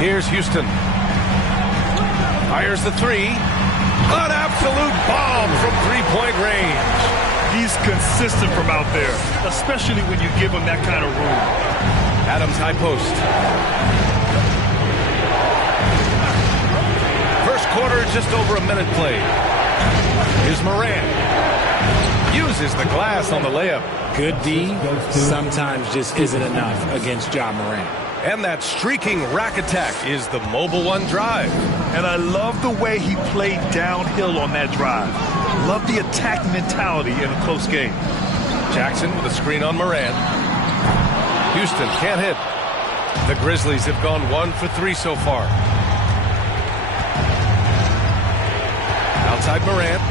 Here's Houston. Fires the three. An absolute bomb from three-point range. He's consistent from out there, especially when you give him that kind of room. Adams high post. First quarter, just over a minute played. Here's Morant. Uses the glass on the layup. Good D sometimes just isn't enough against Ja Morant. And that streaking rack attack is the mobile one drive. And I love the way he played downhill on that drive. Love the attack mentality in a close game. Jackson with a screen on Morant. Houston can't hit. The Grizzlies have gone 1 for 3 so far. Outside Morant.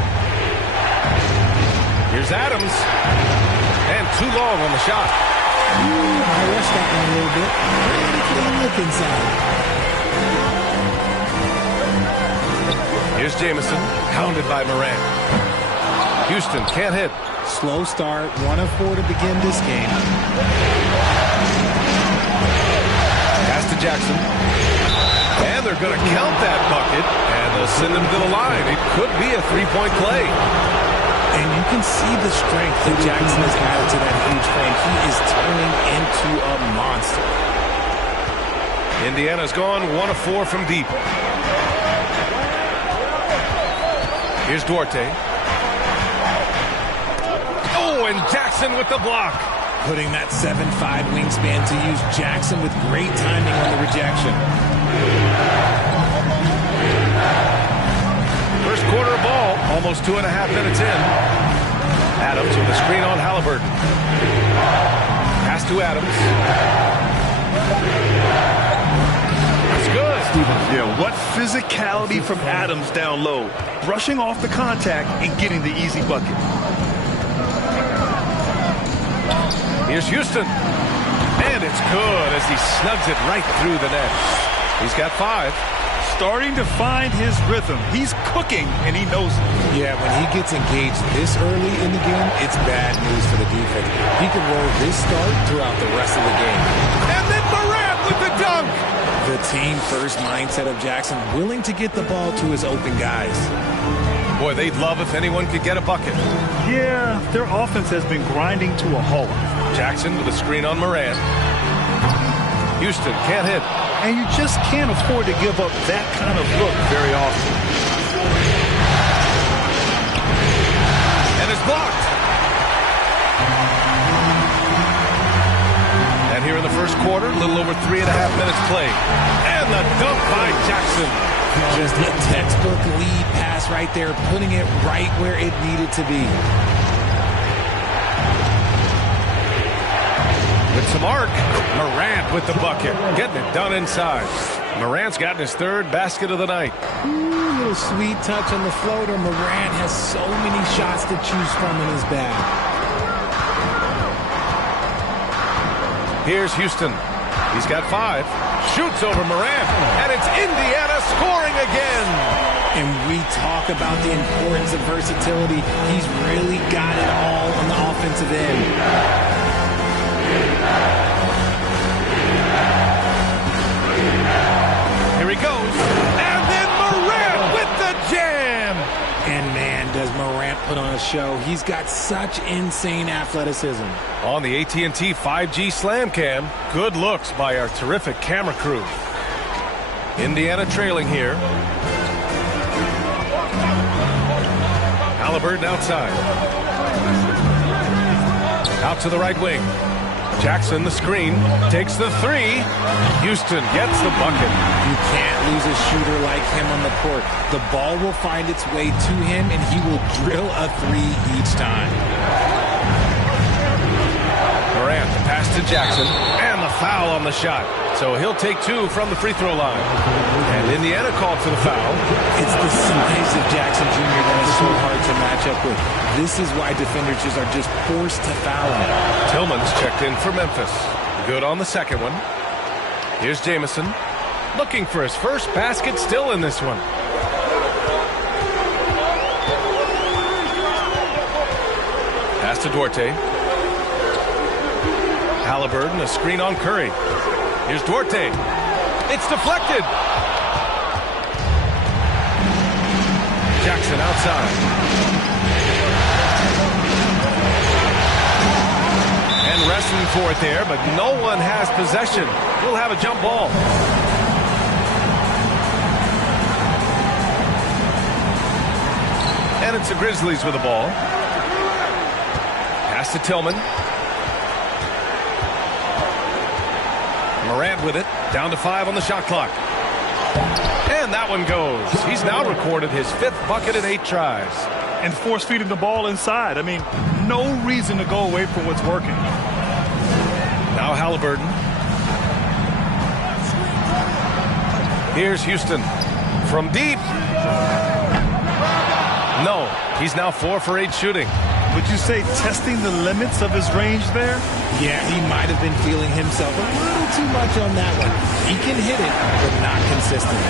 Here's Adams. And too long on the shot. I rushed that one a little bit. Look inside. Here's Jamison, pounded by Morant. Houston can't hit. Slow start, 1 of 4 to begin this game. Pass to Jackson. And they're going to count that bucket, and they'll send him to the line. It could be a three-point play. And you can see the strength that Jackson has added to that huge frame. He is turning into a monster. Indiana's gone 1 of 4 from deep. Here's Duarte. Oh, and Jackson with the block. Putting that 7'5" wingspan to use. Jackson with great timing on the rejection. First quarter of ball, almost 2.5 minutes in. Adams with a screen on Halliburton. Pass to Adams. It's physicality from Adams down low, brushing off the contact and getting the easy bucket. Here's Houston. And it's good as he snugs it right through the net. He's got 5. Starting to find his rhythm. He's cooking, and he knows it. Yeah, when he gets engaged this early in the game, it's bad news for the defense. He can roll his start throughout the rest of the game. And then Morant with the dunk. The team-first mindset of Jackson, willing to get the ball to his open guys. Boy, they'd love if anyone could get a bucket. Yeah, their offense has been grinding to a halt. Jackson with a screen on Morant. Houston can't hit. And you just can't afford to give up that kind of look very often. And it's blocked. And here in the first quarter, a little over 3.5 minutes played. And the dunk by Jackson. Just a textbook lead pass right there, putting it right where it needed to be. With some arc, Morant with the bucket, getting it done inside. Morant's gotten his 3rd basket of the night. Ooh, little sweet touch on the floater. Morant has so many shots to choose from in his bag. Here's Houston. He's got 5. Shoots over Morant, and it's Indiana scoring again. And we talk about the importance of versatility. He's really got it all on the offensive end. Here he goes, and then Morant with the jam. And man, does Morant put on a show. He's got such insane athleticism. On the AT&T 5G Slam Cam, good looks by our terrific camera crew. Indiana trailing here. Halliburton outside. Out to the right wing. Jackson, the screen, takes the 3. Houston gets the bucket. You can't lose a shooter like him on the court. The ball will find its way to him, and he will drill a 3 each time. Morant, the pass to Jackson, and the foul on the shot. So he'll take 2 from the free throw line. And Indiana called for the foul. It's the size of Jackson Jr. that is so hard to match up with. This is why defenders just are just forced to foul him. Tillman's checked in for Memphis. Good on the second one. Here's Jamison. Looking for his first basket, still in this one. Pass to Duarte. Halliburton, a screen on Curry. Here's Duarte. It's deflected. Jackson outside. And wrestling for it there, but no one has possession. We'll have a jump ball. And it's the Grizzlies with the ball. Pass to Tillman. Morant with it, down to 5 on the shot clock. And that one goes. He's now recorded his 5th bucket in 8 tries. And force feeding the ball inside. I mean, no reason to go away from what's working. Now Halliburton. Here's Houston. From deep. No, he's now 4 for 8 shooting. Would you say testing the limits of his range there? Yeah, he might have been feeling himself a little too much on that one. He can hit it, but not consistent.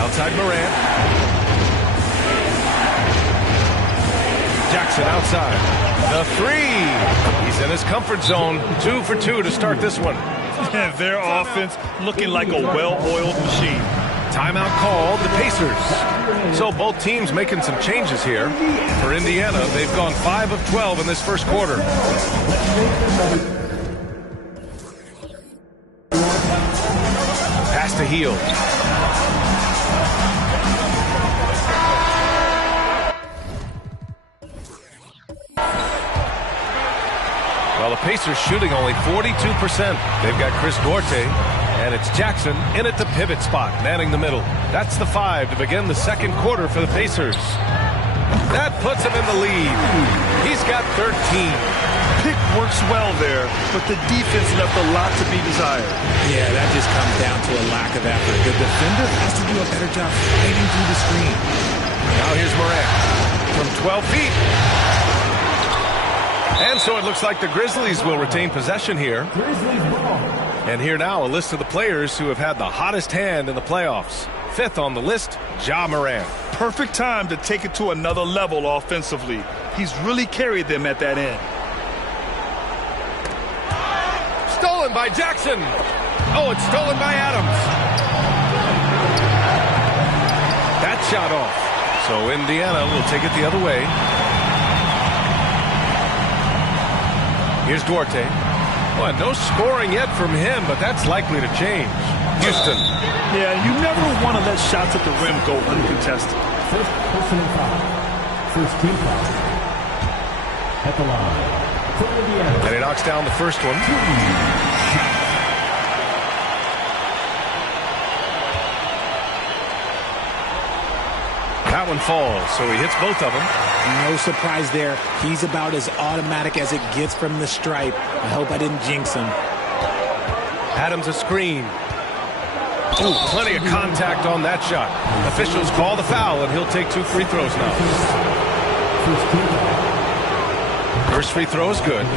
Outside Morant. Jackson outside. The 3. He's in his comfort zone. 2 for 2 to start this one. Their offense looking like a well-oiled machine. Timeout called, the Pacers. So both teams making some changes here. For Indiana, they've gone 5 of 12 in this first quarter. Pass to Hield. Well, the Pacers shooting only 42%. They've got Chris Duarte. And it's Jackson in at the pivot spot, manning the middle. That's the 5 to begin the second quarter for the Pacers. That puts him in the lead. He's got 13. pick works well there, but the defense left a lot to be desired. Yeah, that just comes down to a lack of effort. The defender has to do a better job fighting through the screen. Now here's Morant from 12 feet. And so it looks like the Grizzlies will retain possession here. And here now a list of the players who have had the hottest hand in the playoffs. Fifth on the list, Ja Morant. Perfect time to take it to another level offensively. He's really carried them at that end. Stolen by Jackson. Oh, it's stolen by Adams. That shot off. So Indiana will take it the other way. Here's Duarte. Well, no scoring yet from him, but that's likely to change. Houston. Yeah, you never want to let shots at the rim go uncontested. First personal foul. First team foul. At the line. For Indiana. And he knocks down the first one. That one falls, so he hits both of them. No surprise there. He's about as automatic as it gets from the stripe. I hope I didn't jinx him. Adams a screen. Ooh, plenty of contact on that shot. Officials call the foul, and he'll take 2 free throws now. First free throw is good. 2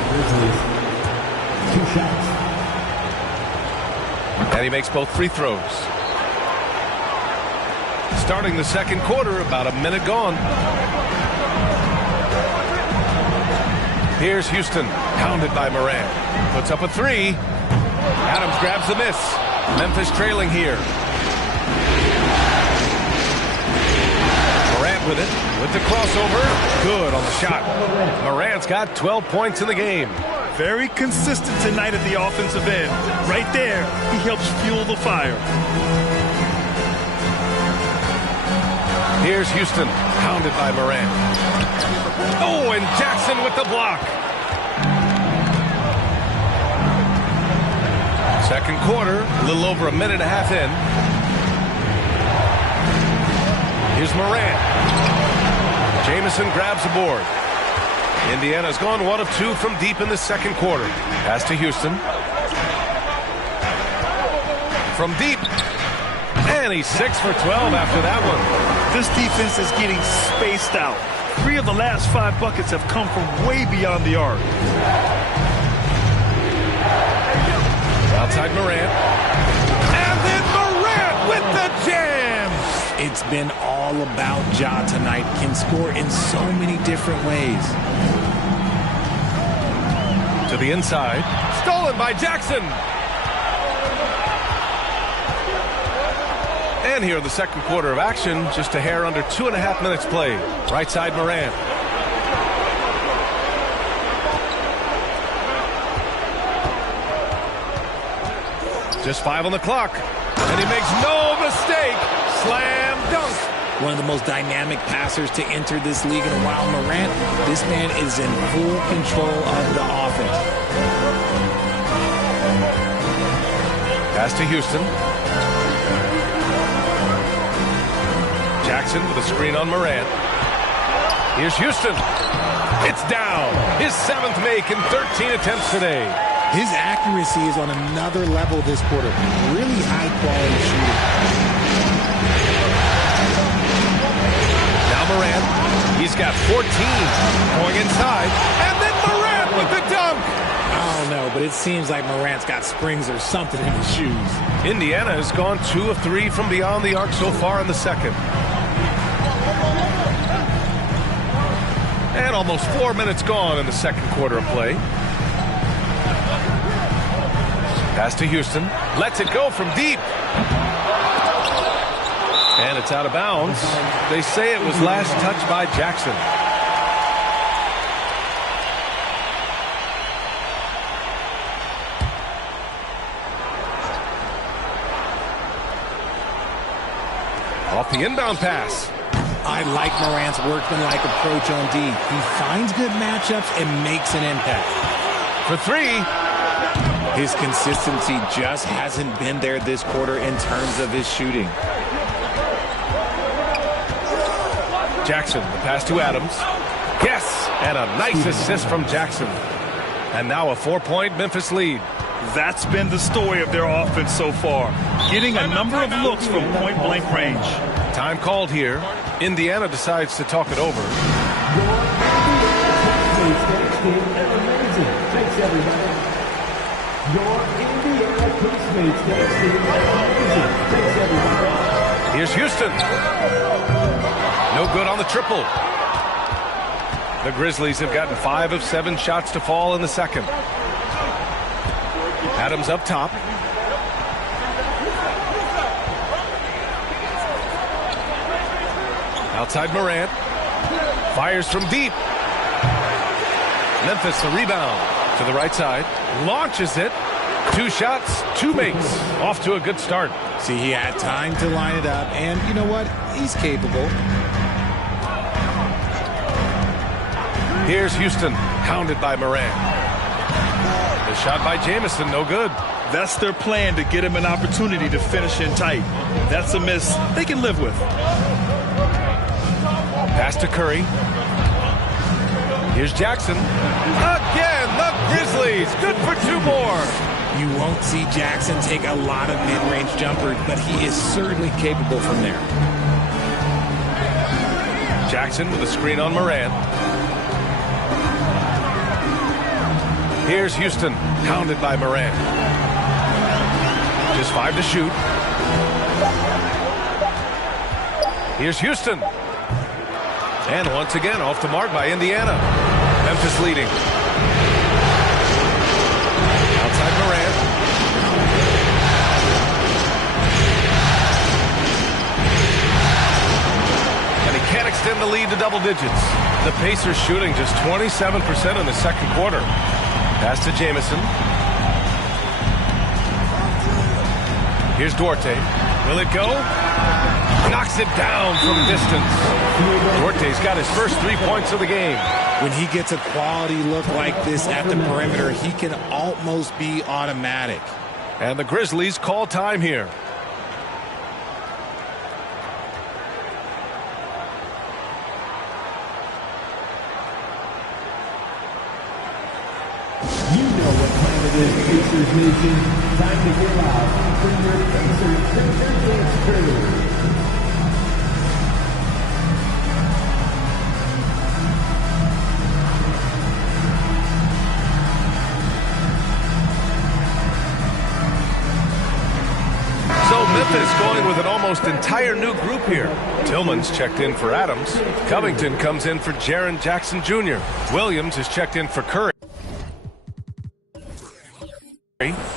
shots. And he makes both free throws. Starting the second quarter, about a minute gone. Here's Houston, pounded by Morant. Puts up a 3. Adams grabs the miss. Memphis trailing here. Morant with it, with the crossover. Good on the shot. Morant's got 12 points in the game. Very consistent tonight at the offensive end. Right there, he helps fuel the fire. Here's Houston, pounded by Morant. Oh, and Jackson with the block. Second quarter, a little over a minute and a half in. Here's Morant. Jamison grabs the board. Indiana's gone 1 of 2 from deep in the second quarter. Pass to Houston. From deep. And he's 6 for 12 after that one. This defense is getting spaced out. 3 of the last 5 buckets have come from way beyond the arc. Outside Morant. And then Morant with the jam. It's been all about Ja tonight. Can score in so many different ways. To the inside. Stolen by Jackson. And here in the second quarter of action, just a hair under 2.5 minutes played. Right side Morant. Just 5 on the clock. And he makes no mistake. Slam dunk. One of the most dynamic passers to enter this league in a while. Morant, this man is in full control of the offense. Pass to Houston. Jackson with a screen on Morant. Here's Houston. It's down. His 7th make in 13 attempts today. His accuracy is on another level this quarter. Really high-quality shooting. Now Morant. He's got 14. Going inside. And then Morant with the dunk. I don't know, but it seems like Morant's got springs or something in his shoes. Indiana has gone 2 of 3 from beyond the arc so far in the second. And almost 4 minutes gone in the second quarter of play. Pass to Houston. Lets it go from deep. And it's out of bounds. They say it was last touched by Jackson. Off the inbound pass. I like Morant's workmanlike approach on D. He finds good matchups and makes an impact. For 3. His consistency just hasn't been there this quarter in terms of his shooting. Jackson, the pass to Adams. Yes, and a nice assist from Jackson. And now a 4-point Memphis lead. That's been the story of their offense so far. Getting a number of looks from point-blank range. Time called here. Indiana decides to talk it over. Here's Houston. No good on the triple. The Grizzlies have gotten 5 of 7 shots to fall in the second. Adams up top. Outside Morant. Fires from deep. Memphis the rebound to the right side. Launches it. 2 shots, 2 makes. Off to a good start. See, he had time to line it up, and you know what? He's capable. Here's Houston, hounded by Morant. The shot by Jamison, no good. That's their plan, to get him an opportunity to finish in tight. That's a miss they can live with. Pass to Curry. Here's Jackson. Again, the Grizzlies. Good for 2 more. You won't see Jackson take a lot of mid-range jumpers, but he is certainly capable from there. Jackson with a screen on Morant. Here's Houston, hounded by Morant. Just 5 to shoot. Here's Houston. And once again, off the mark by Indiana. Memphis leading. Outside Morant. And he can't extend the lead to double digits. The Pacers shooting just 27% in the second quarter. Pass to Jamison. Here's Duarte. Will it go? Knocks it down from distance. Duarte's got his first 3 points of the game. When he gets a quality look like this at the perimeter, he can almost be automatic. And the Grizzlies call time here. You know what time it is, Pacers Nation. Time to get out for your Pacers Center Dance Crew. Memphis going with an almost entire new group here. Tillman's checked in for Adams. Covington comes in for Jaren Jackson Jr. Williams is checked in for Curry.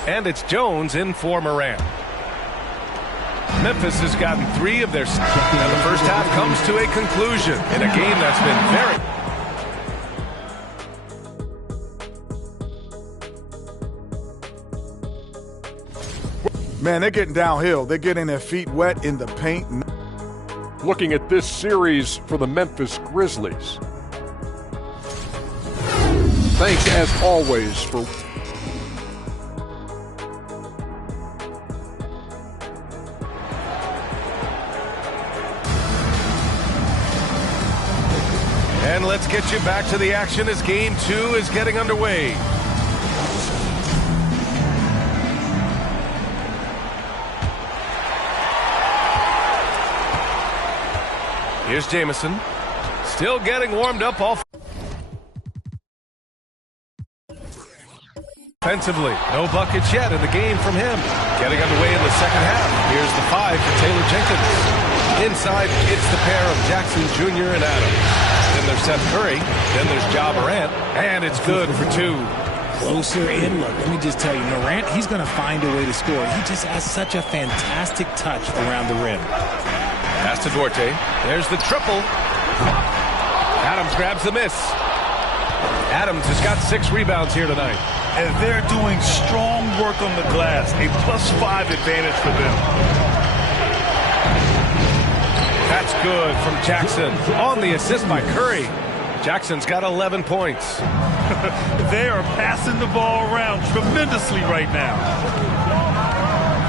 And it's Jones in for Morant. Memphis has gotten 3 of their... And the first half comes to a conclusion in a game that's been very... Man, they're getting downhill. They're getting their feet wet in the paint. Looking at this series for the Memphis Grizzlies. Thanks, as always, for... And let's get you back to the action as Game 2 is getting underway. Here's Jamison. Still getting warmed up off. Offensively, no buckets yet in the game from him. Getting underway in the second half. Here's the 5 for Taylor Jenkins. Inside, it's the pair of Jackson Jr. and Adams. Then there's Seth Curry. Then there's Ja Morant. And it's good for 2. Closer in look. Let me just tell you, Morant, he's going to find a way to score. He just has such a fantastic touch around the rim. Pass to Duarte. There's the triple. Adams grabs the miss. Adams has got 6 rebounds here tonight. And they're doing strong work on the glass. A +5 advantage for them. That's good from Jackson. On the assist by Curry. Jackson's got 11 points. They are passing the ball around tremendously right now.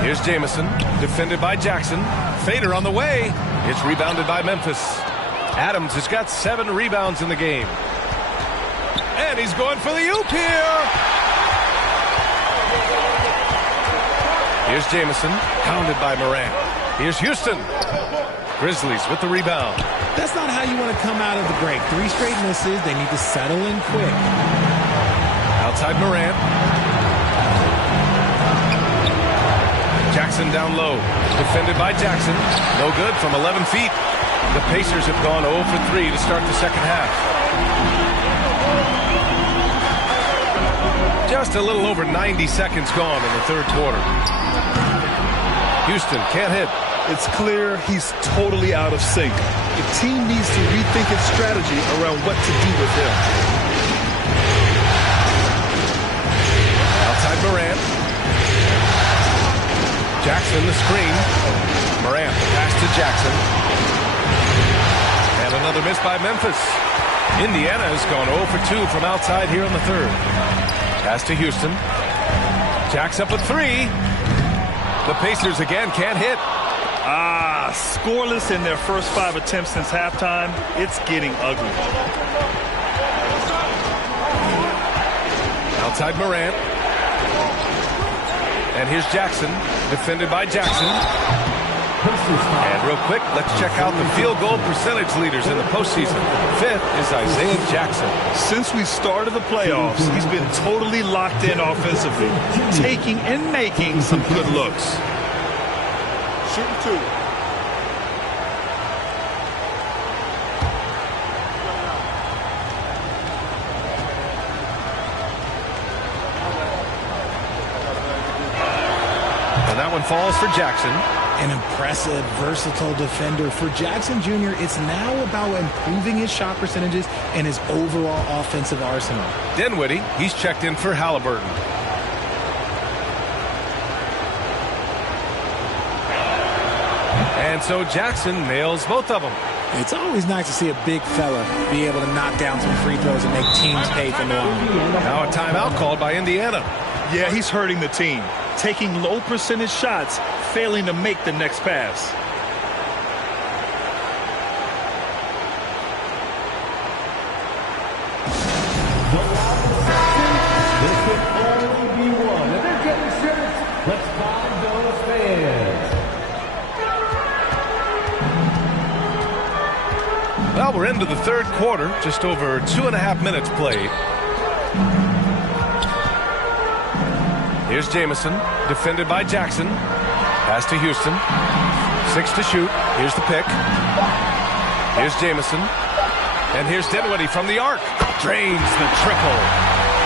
Here's Jamison, defended by Jackson. Fader on the way. It's rebounded by Memphis. Adams has got 7 rebounds in the game. And he's going for the oop here. Here's Jamison, pounded by Morant. Here's Houston. Grizzlies with the rebound. That's not how you want to come out of the break. 3 straight misses. They need to settle in quick. Outside Morant. Jackson down low. Defended by Jackson. No good from 11 feet. The Pacers have gone 0 for 3 to start the second half. Just a little over 90 seconds gone in the third quarter. Houston can't hit. It's clear he's totally out of sync. The team needs to rethink its strategy around what to do with him. Outside Morant. Jackson the screen. Morant pass to Jackson. And another miss by Memphis. Indiana has gone 0 for 2 from outside here in the third. Pass to Houston. Jacks up a 3. The Pacers again can't hit. Scoreless in their first 5 attempts since halftime. It's getting ugly. Outside Morant. And here's Jackson, defended by Jackson. And real quick, let's check out the field goal percentage leaders in the postseason. 5th is Isaiah Jackson. Since we started the playoffs, he's been totally locked in offensively, taking and making some good looks. Shooting 2. And that one falls for Jackson. An impressive, versatile defender. For Jackson Jr., it's now about improving his shot percentages and his overall offensive arsenal. Dinwiddie, he's checked in for Halliburton. And so Jackson nails both of them. It's always nice to see a big fella be able to knock down some free throws and make teams pay for the long. Now a timeout called by Indiana. Yeah, he's hurting the team. Taking low percentage shots, failing to make the next pass. This can only be one. If they're getting shirts, let's find those fans. Well, we're into the third quarter. Just over 2.5 minutes played. Here's Jamison, defended by Jackson. Pass to Houston. 6 to shoot. Here's the pick. Here's Jamison. And here's Dinwiddie from the arc. Drains the triple.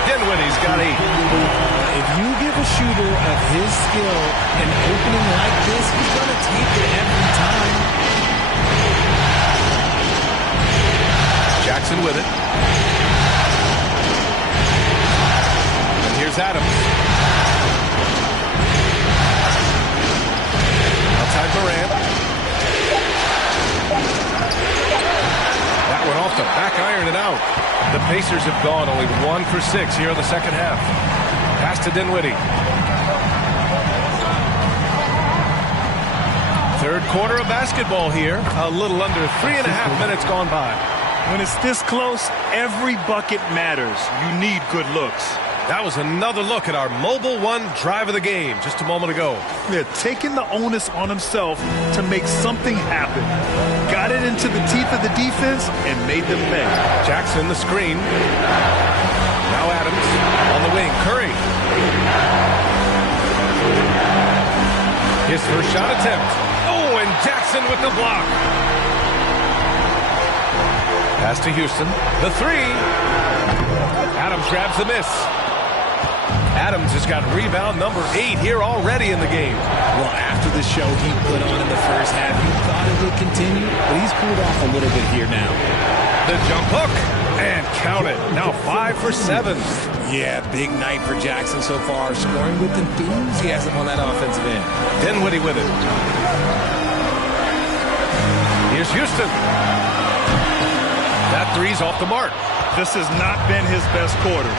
Dinwiddie's got 8. If you give a shooter of his skill an opening like this, he's going to take it every time. Jackson with it. And here's Adams. Outside Morant. That one off the back iron and out. The Pacers have gone only 1 for 6 here in the second half. Pass to Dinwiddie. Third quarter of basketball here. A little under 3.5 minutes gone by. When it's this close, every bucket matters. You need good looks. That was another look at our Mobile One drive of the game just a moment ago. They're taking the onus on himself to make something happen. Got it into the teeth of the defense and made them pay. Jackson the screen. Now Adams on the wing. Curry. His first shot attempt. Oh, and Jackson with the block. Pass to Houston. The 3. Adams grabs the miss. Adams has got rebound number 8 here already in the game. Well, after the show he put on in the first half, you thought it would continue, but he's cooled off a little bit here now. The jump hook, and count it. Now 5 for 7. Yeah, big night for Jackson so far, scoring with enthusiasm on that offensive end. Dinwiddie with it. Here's Houston. That 3's off the mark. This has not been his best quarter.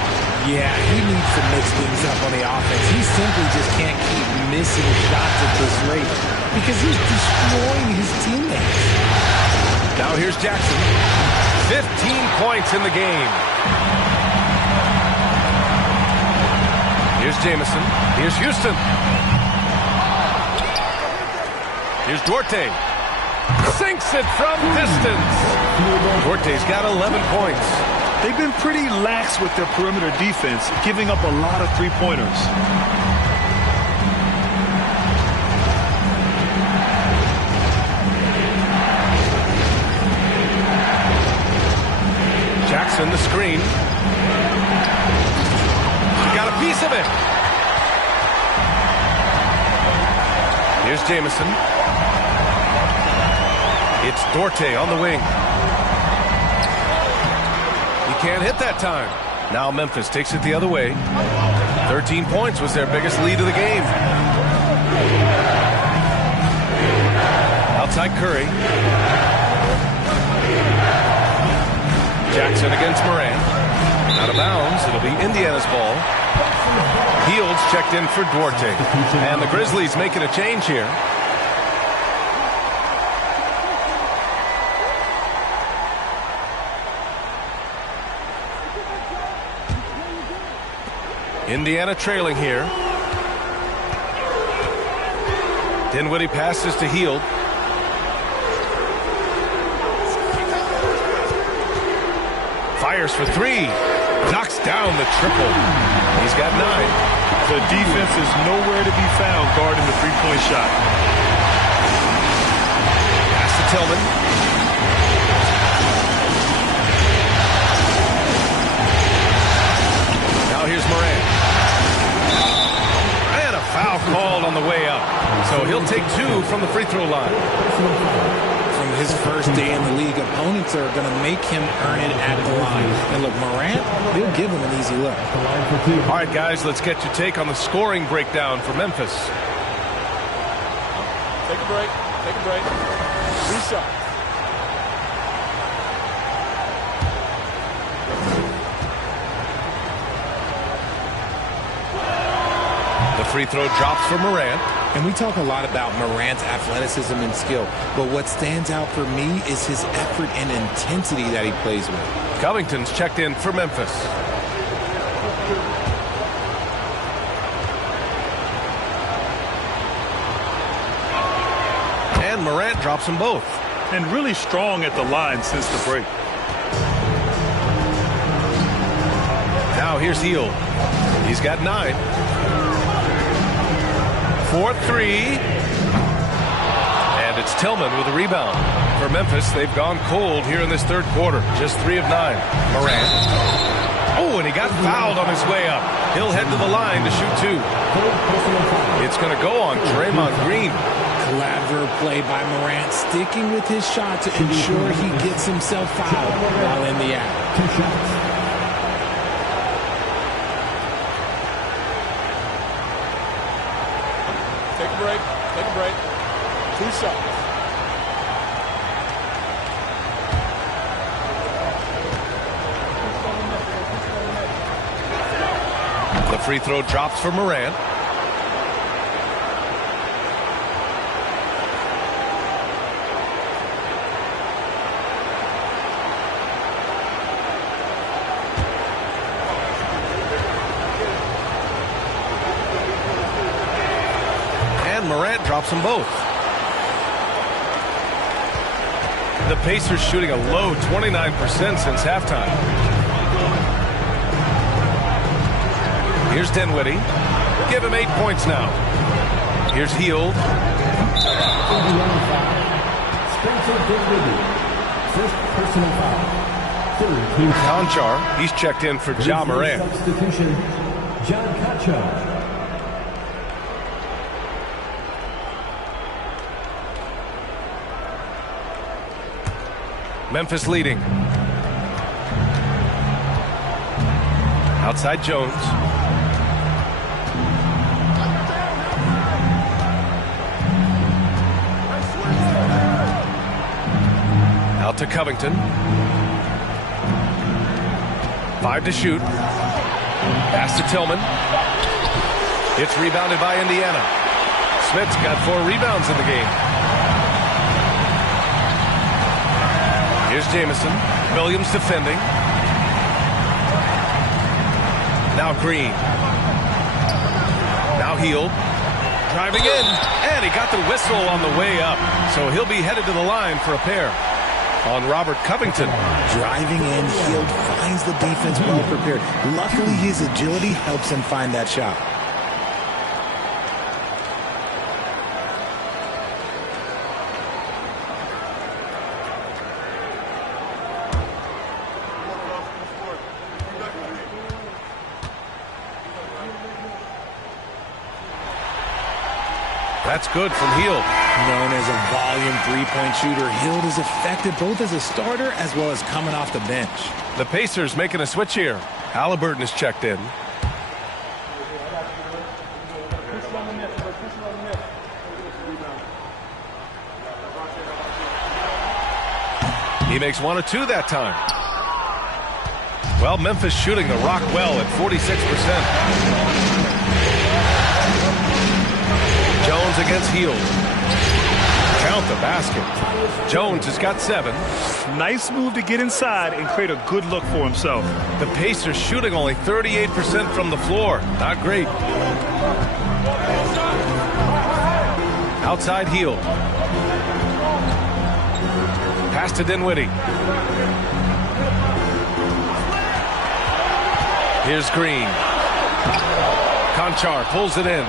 Yeah, he needs to mix things up on the offense. He simply just can't keep missing shots at this rate because he's destroying his teammates. Now here's Jackson. 15 points in the game. Here's Jamison. Here's Houston. Here's Duarte. Sinks it from distance. Duarte's got 11 points. They've been pretty lax with their perimeter defense, giving up a lot of three-pointers. Jackson, the screen. He got a piece of it. Here's Jamison. It's Duarte on the wing. He can't hit that time. Now Memphis takes it the other way. 13 points was their biggest lead of the game. Outside Curry. Jackson against Morant. Out of bounds. It'll be Indiana's ball. Fields checked in for Duarte. And the Grizzlies making a change here. Indiana trailing here. Dinwiddie passes to Hield. Fires for three. Knocks down the triple. He's got 9. The defense is nowhere to be found guarding the three-point shot. Pass to Tillman. Now here's Morant. And a foul called on the way up. So he'll take 2 from the free throw line. From his first day in the league, opponents are going to make him earn it at the line. And look, Morant, he'll give him an easy look. All right, guys, let's get your take on the scoring breakdown for Memphis. Take a break. Take a break. 3 shots. The free throw drops for Morant. And we talk a lot about Morant's athleticism and skill, but what stands out for me is his effort and intensity that he plays with. Covington's checked in for Memphis. And Morant drops them both. And really strong at the line since the break. Now here's Hield. He's got 9. 4-3. And it's Tillman with a rebound. For Memphis, they've gone cold here in this third quarter. Just 3 of 9. Morant. Oh, and he got fouled on his way up. He'll head to the line to shoot 2. It's going to go on Draymond Green. Clever play by Morant, sticking with his shot to ensure he gets himself fouled while in the act. 2 shots. Take a break. Take a break. 2 shots. The free throw drops for Morant. Morant drops them both. The Pacers shooting a low 29% since halftime. Here's Dinwiddie. Give him 8 points now. Here's Hield. Spencer Dinwiddie. First personal foul. Third team foul. Conchar, he's checked in for Ja Morant. Substitution, John Conchar. Memphis leading. Outside Jones. Out to Covington. 5 to shoot. Pass to Tillman. It's rebounded by Indiana. Smith's got 4 rebounds in the game. Here's Jamison. Williams defending. Now Green. Hield driving in, and he got the whistle on the way up. So he'll be headed to the line for a pair on Robert Covington. Driving in, Hield finds the defense well prepared. Luckily, his agility helps him find that shot. That's good from Hield. Known as a volume three-point shooter, Hield is effective both as a starter as well as coming off the bench. The Pacers making a switch here. Halliburton is checked in. He makes 1 of 2 that time. Well, Memphis shooting the rock well at 46%. Jones against Hield. Count the basket. Jones has got 7. Nice move to get inside and create a good look for himself. The Pacers shooting only 38% from the floor. Not great. Outside Hield. Pass to Dinwiddie. Here's Green. Conchar pulls it in.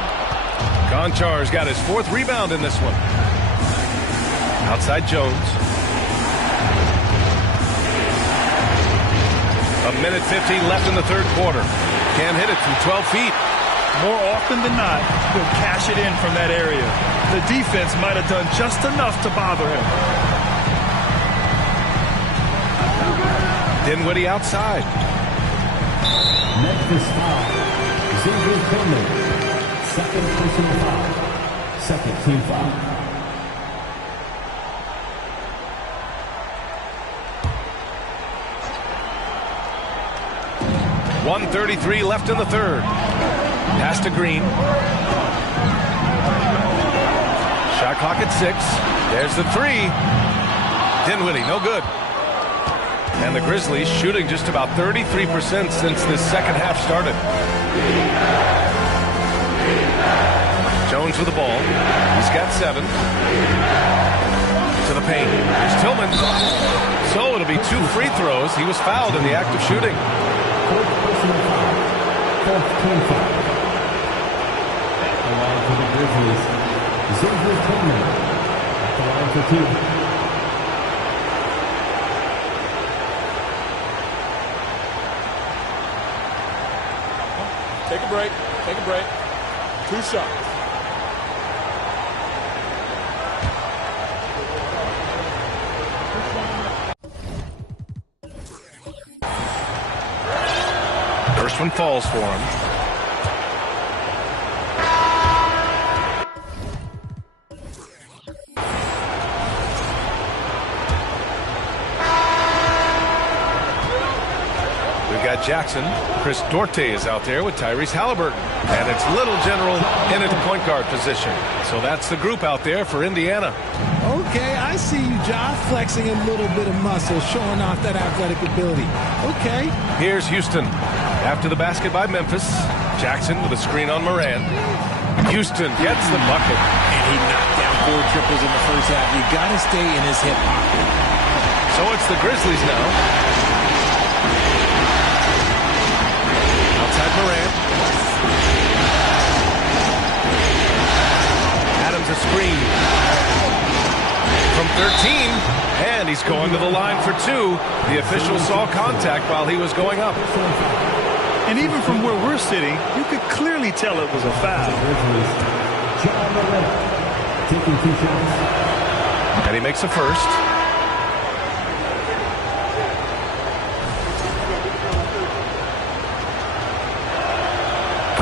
Gonchar's got his 4th rebound in this one. Outside Jones. 1:50 left in the 3rd quarter. Can't hit it from 12 feet. More often than not, he'll cash it in from that area. The defense might have done just enough to bother him. Dinwiddie outside. Memphis foul. Xavier Tillman. Second personal foul. Second team foul. .133 left in the 3rd. Pass to Green. Shot clock at 6. There's the 3. Dinwiddie, no good. And the Grizzlies shooting just about 33% since this second half started. Jones with the ball. He's got 7. To the paint. Here's Tillman. So it'll be 2 free throws. He was fouled in the act of shooting. Fourth personal foul. 4th team foul. The line for the Grizzlies. Xavier Tillman at the line for 2. Take a break. Take a break. 2 shots. First one falls for him. We've got Jackson. Chris Duarte is out there with Tyrese Halliburton. And it's Little General in at the point guard position. So that's the group out there for Indiana. Okay, I see you, Josh, flexing a little bit of muscle, showing off that athletic ability. Okay. Here's Houston. After the basket by Memphis, Jackson with a screen on Moran. Houston gets the bucket. And he knocked down 4 triples in the first half. You got to stay in his hip pocket. So it's the Grizzlies now. Outside Moran. Adams a screen. From 13, and he's going to the line for 2. The official saw contact while he was going up. And even from where we're sitting, you could clearly tell it was a foul. Taking 2 shots. And he makes a first.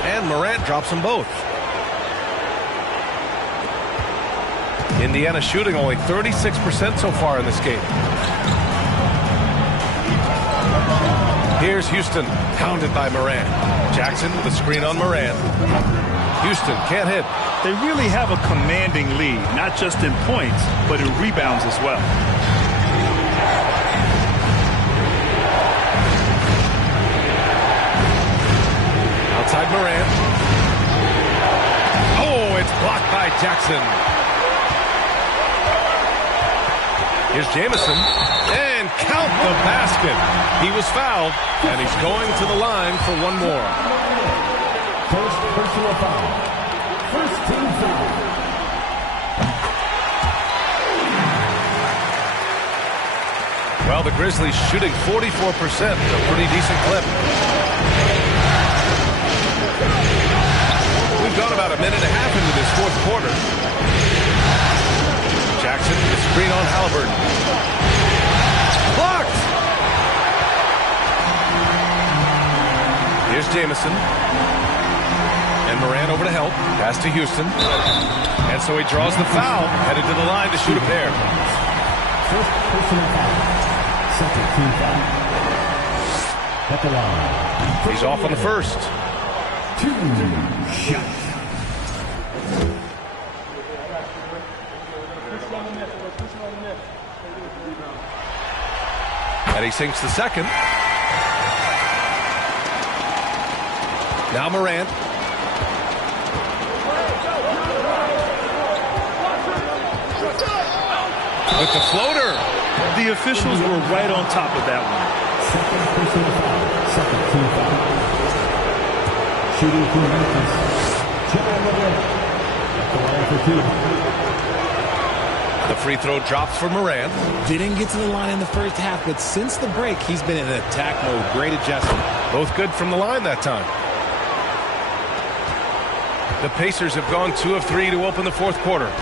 And Morant drops them both. Indiana shooting only 36% so far in this game. Here's Houston, pounded by Moran. Jackson with a screen on Moran. Houston can't hit. They really have a commanding lead, not just in points, but in rebounds as well. Outside Moran. Jackson. Here's Jamison. And count the basket. He was fouled, and he's going to the line for one more. First personal foul. First team foul. Well, the Grizzlies shooting 44%, a pretty decent clip. We've gone about a minute and a half into this fourth quarter. Jackson, the screen on Halliburton. Blocked! Here's Jamison. And Morant over to help. Pass to Houston. And so he draws the foul, headed to the line to shoot a pair. First personal foul. Second team foul. At the line. He's off on the first. 2 shots. And he sinks the second. Now Morant. With the floater. The officials were right on top of that one. Second personal foul. Second team foul. Shooting for Memphis. John Morant. At the line for 2. The free throw drops for Morant. Didn't get to the line in the first half, but since the break, he's been in attack mode. Great adjustment. Both good from the line that time. The Pacers have gone 2 of 3 to open the fourth quarter.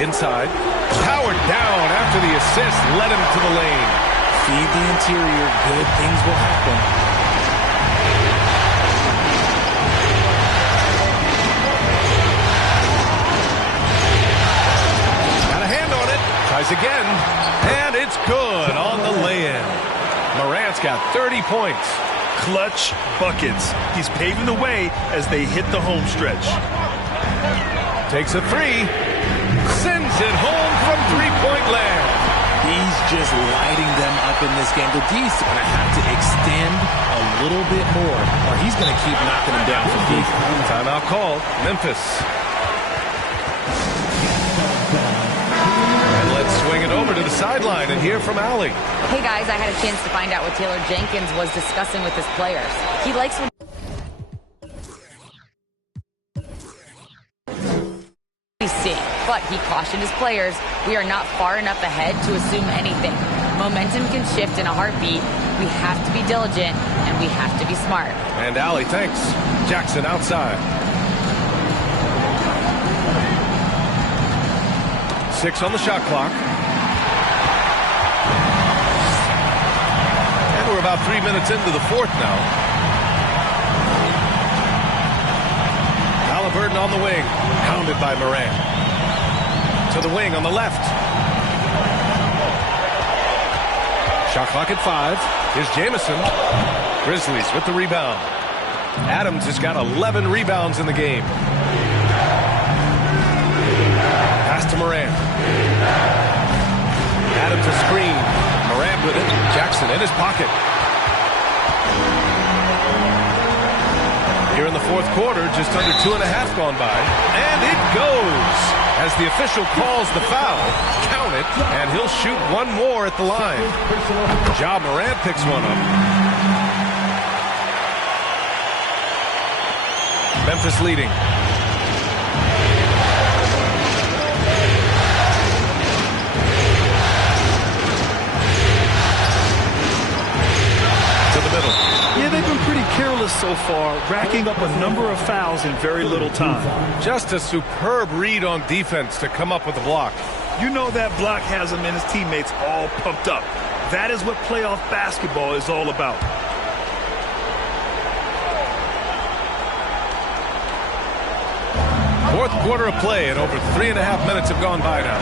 Inside. Powered down after the assist. Led him to the lane. Feed the interior. Good things will happen. Got a hand on it. Tries again. And it's good on the lay-in. Morant's got 30 points. Clutch buckets. He's paving the way as they hit the home stretch. Takes a three. Sends it home from three-point land. He's just lighting them up in this game. The D's going to have to extend a little bit more, or he's going to keep knocking them down from deep. Timeout called. Memphis. And let's swing it over to the sideline and hear from Allie. Hey, guys, I had a chance to find out what Taylor Jenkins was discussing with his players. He likes when but he cautioned his players, we are not far enough ahead to assume anything. Momentum can shift in a heartbeat. We have to be diligent, and we have to be smart. And Allie, thanks. Jackson outside. 6 on the shot clock. And we're about 3 minutes into the fourth now. Halliburton on the wing, pounded by Morant. To the wing on the left. Shot clock at 5. Here's Jamison. Grizzlies with the rebound. Adams has got 11 rebounds in the game. Pass to Morant. Adams a screen. Morant with it. Jackson in his pocket. Here in the fourth quarter, just under 2.5 gone by. And it goes! As the official calls the foul, count it, and he'll shoot one more at the line. Ja Morant picks one up. Memphis leading. To the middle. Yeah, they've been pretty careless so far, racking up a number of fouls in very little time. Just a superb read on defense to come up with the block. You know that block has him and his teammates all pumped up. That is what playoff basketball is all about. Fourth quarter of play, and over 3.5 minutes have gone by now.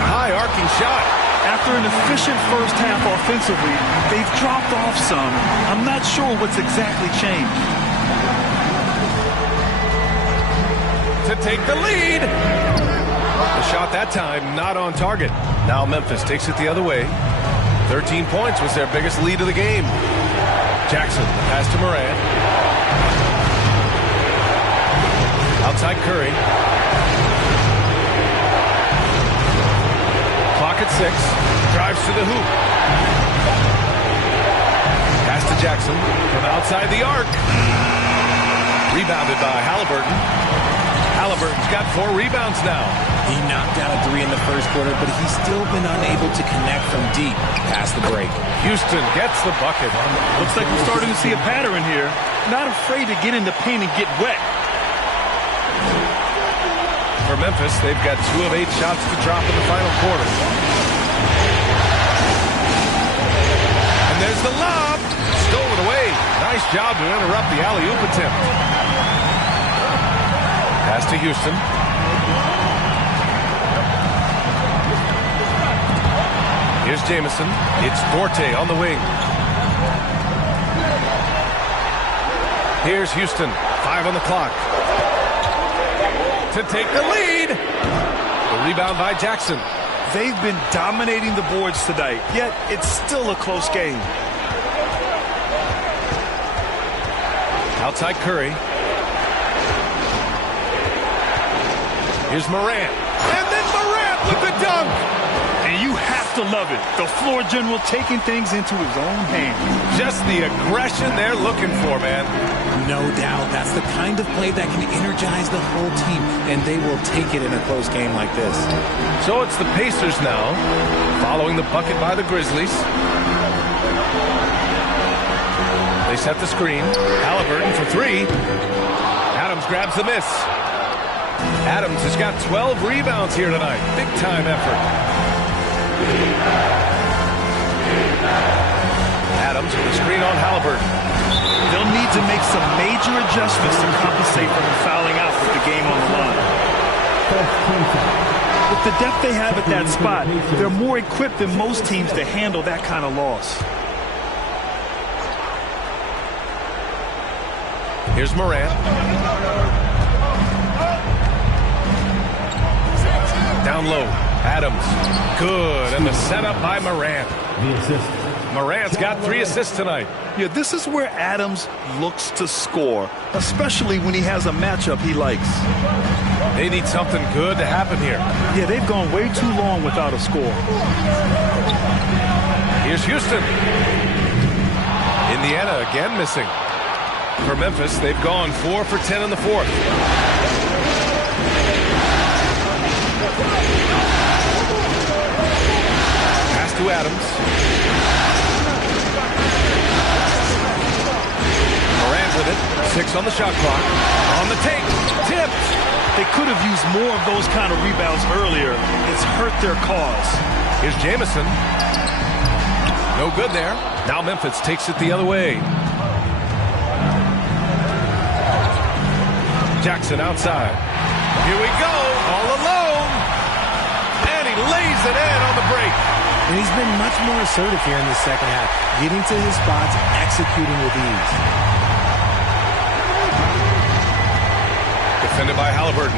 High arcing shot. After an efficient first half offensively, they've dropped off some. I'm not sure what's exactly changed. To take the lead. The shot that time not on target. Now Memphis takes it the other way. 13 points was their biggest lead of the game. Jackson, pass to Morant. Outside Curry. Clock at 6. Drives to the hoop. Pass to Jackson from outside the arc. Rebounded by Halliburton. Halliburton's got 4 rebounds now. He knocked down a 3 in the first quarter, but he's still been unable to connect from deep past the break. Houston gets the bucket. Looks like we're starting to see a pattern here. Not afraid to get in the paint and get wet. For Memphis, they've got 2 of 8 shots to drop in the final quarter. And there's the lob. Stolen away. Nice job to interrupt the alley-oop attempt. Pass to Houston. Here's Jamison. It's Forte on the wing. Here's Houston. 5 on the clock. To take the lead. The rebound by Jackson. They've been dominating the boards tonight, yet it's still a close game. Outside Curry. Here's Morant. And then Morant with the dunk. And you have to love it. The floor general taking things into his own hands. Just the aggression they're looking for, man. No doubt. That's the kind of play that can energize the whole team, and they will take it in a close game like this. So it's the Pacers now, following the bucket by the Grizzlies. They set the screen. Halliburton for 3. Adams grabs the miss. Adams has got 12 rebounds here tonight. Big time effort. Adams with the screen on Halliburton. They'll need to make some major adjustments to compensate for him fouling out with the game on the line. With the depth they have at that spot, they're more equipped than most teams to handle that kind of loss. Here's Morant. Down low. Adams. Good. And the setup by Morant. Morant's got 3 assists tonight. Yeah, this is where Adams looks to score, especially when he has a matchup he likes. They need something good to happen here. Yeah, they've gone way too long without a score. Here's Houston. Indiana again missing. For Memphis, they've gone 4 for 10 in the fourth. Pass to Adams. Morant with it. 6 on the shot clock. On the take. Tipped. They could have used more of those kind of rebounds earlier. It's hurt their cause. Here's Jamison. No good there. Now Memphis takes it the other way. Jackson outside. Here we go. All alone. And he lays it in on the break. And he's been much more assertive here in the second half, getting to his spots, executing with ease. Defended by Halliburton.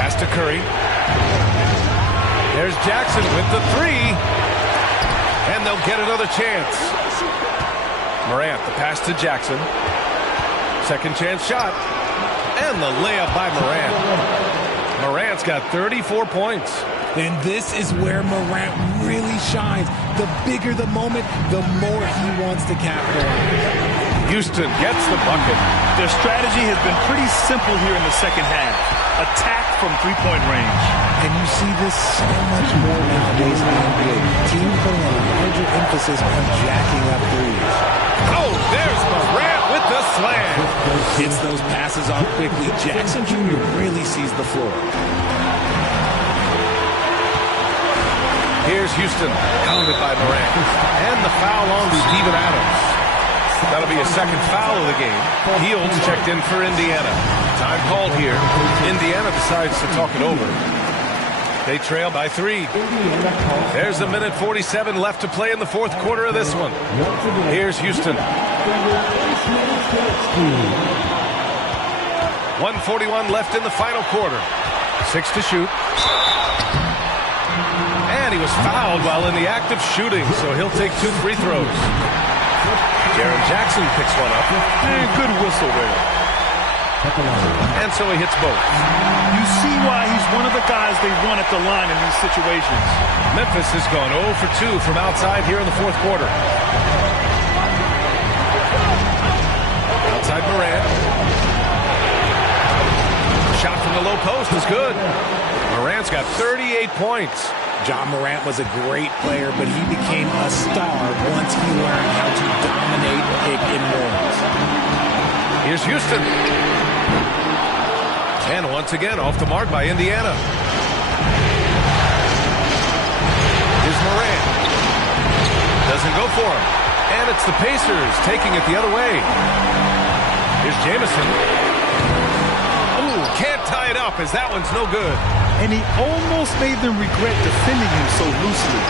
Pass to Curry. There's Jackson with the 3. And they'll get another chance. Morant, the pass to Jackson. Second chance shot. And the layup by Morant. Morant's got 34 points. And this is where Morant really shines. The bigger the moment, the more he wants to capitalize. Houston gets the bucket. Their strategy has been pretty simple here in the second half. Attack from three-point range. And you see this so much more nowadays in the NBA. Teams putting a larger emphasis on jacking up threes. Oh, there's Morant with the slam. Hits those passes off quickly. Jackson Jr. really sees the floor. Here's Houston, pounded by Morant. And the foul on Steven Adams. That'll be a second foul of the game. Heels checked in for Indiana. Time called here. Indiana decides to talk it over. They trail by 3. There's a minute 47 left to play in the fourth quarter of this one. Here's Houston. 1:41 left in the final quarter. 6 to shoot. And he was fouled while in the act of shooting, so he'll take 2 free throws. Jaren Jackson picks one up. And good whistle there. And so he hits both. You see why he's one of the guys they run at the line in these situations. Memphis has gone 0 for 2 from outside here in the fourth quarter. Outside Morant. Shot from the low post is good. Morant's got 38 points. John Morant was a great player, but he became a star once he learned how to dominate pick and rolls. Here's Houston. And once again, off the mark by Indiana. Here's Morant. Doesn't go for him. And it's the Pacers taking it the other way. Here's Jamison. Ooh, can't tie it up as that one's no good. And he almost made them regret defending him so loosely.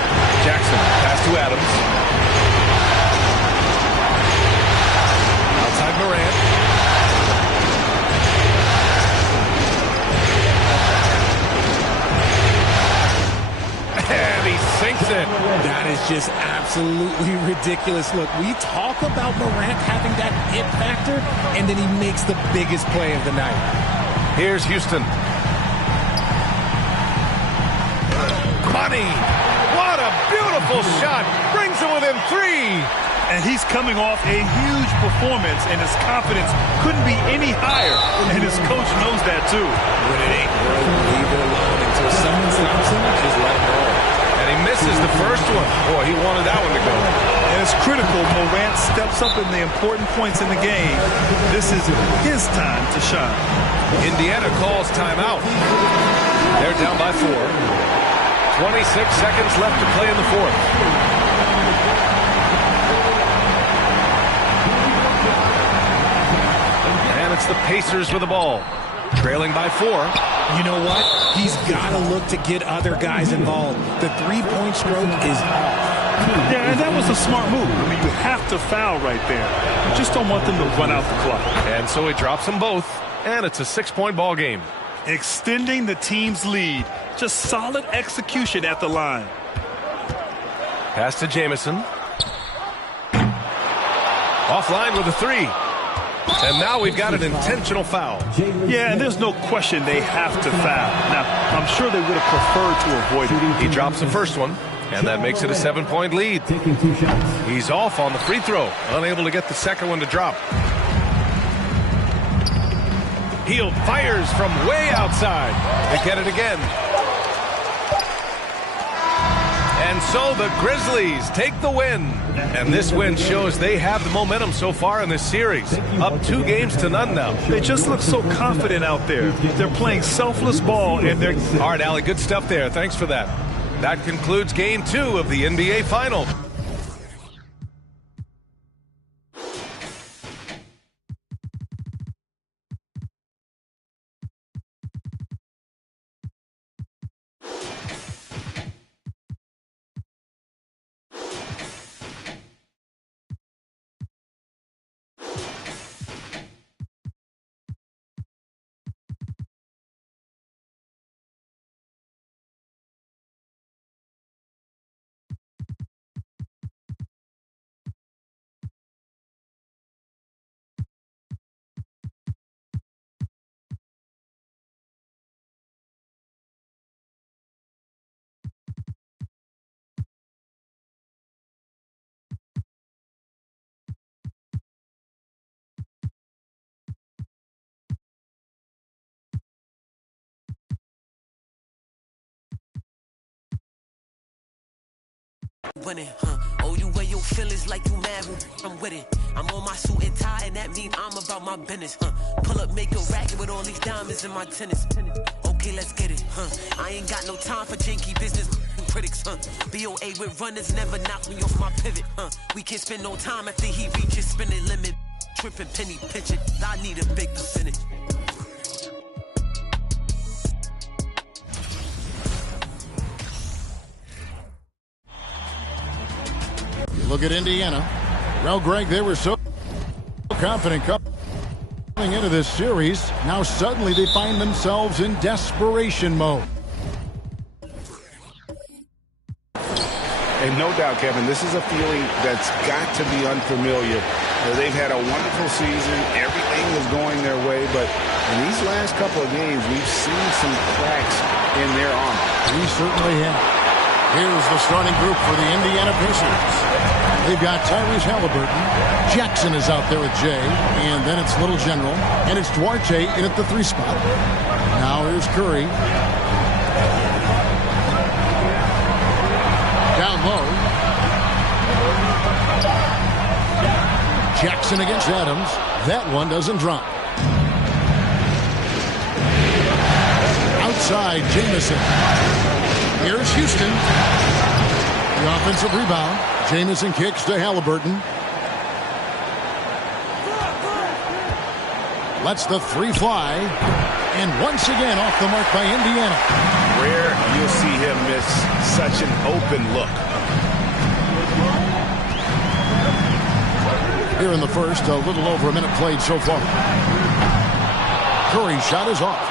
Jackson, pass to Adams. Outside Morant. And he sinks it. That is just absolutely ridiculous. Look, we talk about Morant having that it factor, and then he makes the biggest play of the night. Here's Houston. Money. What a beautiful shot. Brings him within 3. And he's coming off a huge performance, and his confidence couldn't be any higher. And his coach knows that, too. When it ain't broke, leave it alone. Until someone stops him, just let him roll. And he misses the first one. Boy, he wanted that one to go. And it's critical. Morant steps up in the important points in the game. This is his time to shine. Indiana calls timeout. They're down by 4. 26 seconds left to play in the fourth. And it's the Pacers with the ball. Trailing by 4. You know what? He's got to look to get other guys involved. The three-point stroke is off. Yeah, and that was a smart move. I mean, you have to foul right there. You just don't want them to run out the clock. And so he drops them both, and it's a 6-point ball game. Extending the team's lead. Just solid execution at the line. Pass to Jamison. Offline with a 3. And now we've got an intentional foul. Yeah, and there's no question they have to foul. Now, I'm sure they would have preferred to avoid it. He drops the first one, and that makes it a 7-point lead. He's off on the free throw, unable to get the second one to drop. Hield fires from way outside. They get it again. And so the Grizzlies take the win. And this win shows they have the momentum so far in this series. Up 2 games to none now. They just look so confident out there. They're playing selfless ball, and they're... All right, Allie, good stuff there. Thanks for that. That concludes Game 2 of the NBA Finals. Winning, Oh, you wear your feelings like you mad when I'm with it. I'm on my suit and tie, and that mean I'm about my business, Pull up, make a racket with all these diamonds in my tennis. Okay, let's get it, I ain't got no time for janky business critics, BOA with runners never knock me off my pivot, We can't spend no time after he reaches spinning limit. Tripping penny pinching, I need a big percentage. Look at Indiana. Well, Greg, they were so confident coming into this series. Now suddenly they find themselves in desperation mode. And no doubt, Kevin, this is a feeling that's got to be unfamiliar They've had a wonderful season. Everything was going their way, but in these last couple of games, we've seen some cracks in their armor. We certainly have. Here's the starting group for the Indiana Pacers. They've got Tyrese Halliburton. Jackson is out there with Jay, and then it's Little General, and it's Duarte in at the 3 spot. Now here's Curry. Down low. Jackson against Adams. That one doesn't drop. Outside, Jamison. Here's Houston. The offensive rebound. Jamison kicks to Halliburton. Lets the 3 fly. And once again off the mark by Indiana. Rare you'll see him miss such an open look. Here in the first, a little over a minute played so far. Curry's shot is off.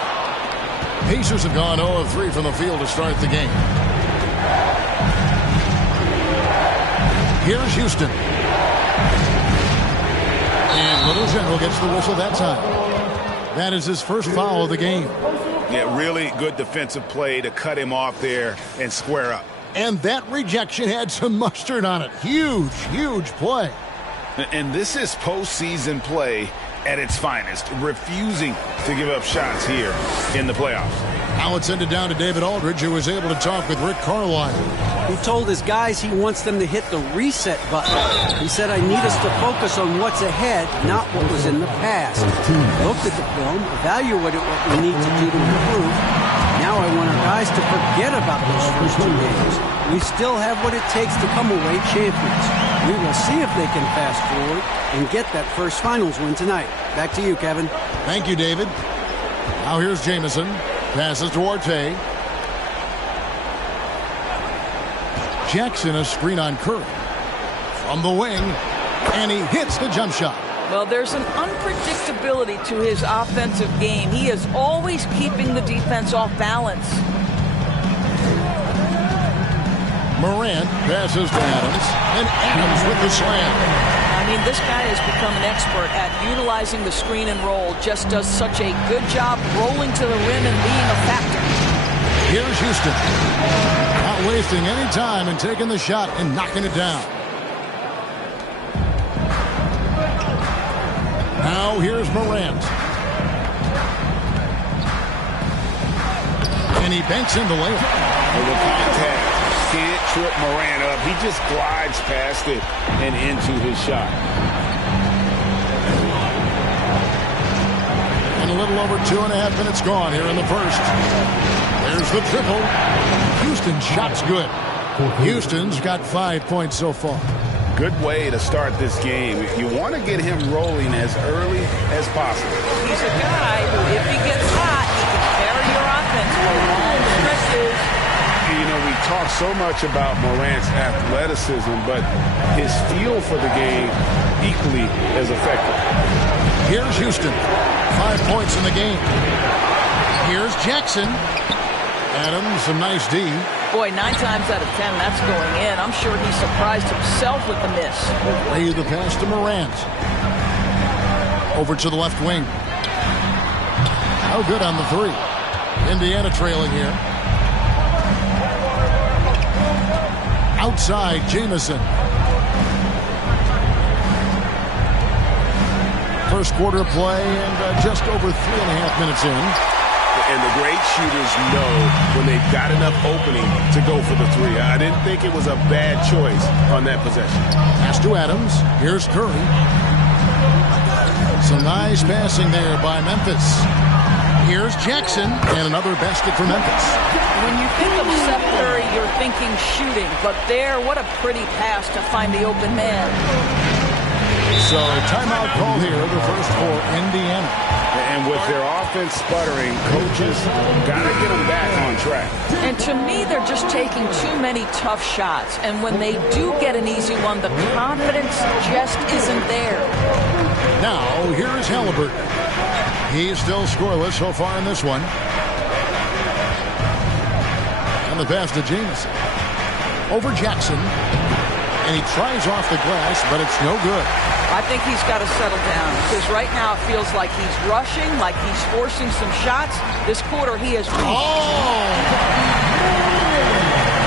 Pacers have gone 0 of 3 from the field to start the game. Here's Houston. And Little General gets the whistle that time. That is his first foul of the game. Yeah, really good defensive play to cut him off there and square up. And that rejection had some mustard on it. Huge, huge play. And this is postseason play at its finest, refusing to give up shots here in the playoffs. Now it's ended down to David Aldridge, who was able to talk with Rick Carlisle. He told his guys he wants them to hit the reset button. He said, I need us to focus on what's ahead, not what was in the past. Looked at the film, evaluated what we need to do to improve. Now I want our guys to forget about those first 2 games. We still have what it takes to come away champions. We will see if they can fast forward and get that first finals win tonight. Back to you, Kevin. Thank you, David. Now here's Jamison. Passes to Duarte. Jackson, a screen on Curry. From the wing. And he hits the jump shot. Well, there's an unpredictability to his offensive game. He is always keeping the defense off balance. Morant passes to Adams, and Adams with the slam. I mean, this guy has become an expert at utilizing the screen and roll. Just does such a good job rolling to the rim and being a factor. Here's Houston. Not wasting any time and taking the shot and knocking it down. Now here's Morant. And he banks in the layup. Over contact. Can't trip Morant up. He just glides past it and into his shot. And a little over 2.5 minutes gone here in the first. There's the triple. Houston's shot's good. Houston's got 5 points so far. Good way to start this game. You want to get him rolling as early as possible. He's a guy who, if he gets hot, he can carry your offense for long stretches. You know, we talk so much about Morant's athleticism, but his feel for the game equally as effective. Here's Houston. 5 points in the game. Here's Jackson. Adams, some nice D. Boy, 9 times out of 10, that's going in. I'm sure he surprised himself with the miss. Lay the pass to Morant. Over to the left wing. Oh, good on the 3. Indiana trailing here. Outside, Jamison. First quarter of play and just over 3.5 minutes in. And the great shooters know when they've got enough opening to go for the 3. I didn't think it was a bad choice on that possession. Pass to Adams. Here's Curry. Some nice passing there by Memphis. Here's Jackson, and another basket for Memphis. When you think of Seth Curry, you're thinking shooting. But there, what a pretty pass to find the open man. So, timeout call here, the first for Indiana. And with their offense sputtering, coaches got to get them back on track. And to me, they're just taking too many tough shots. And when they do get an easy one, the confidence just isn't there. Now, here is Halliburton. He's still scoreless so far in this one. And the pass to Jamison. Over Jackson. And he tries off the glass, but it's no good. I think he's got to settle down because right now it feels like he's rushing, like he's forcing some shots. This quarter he has reached.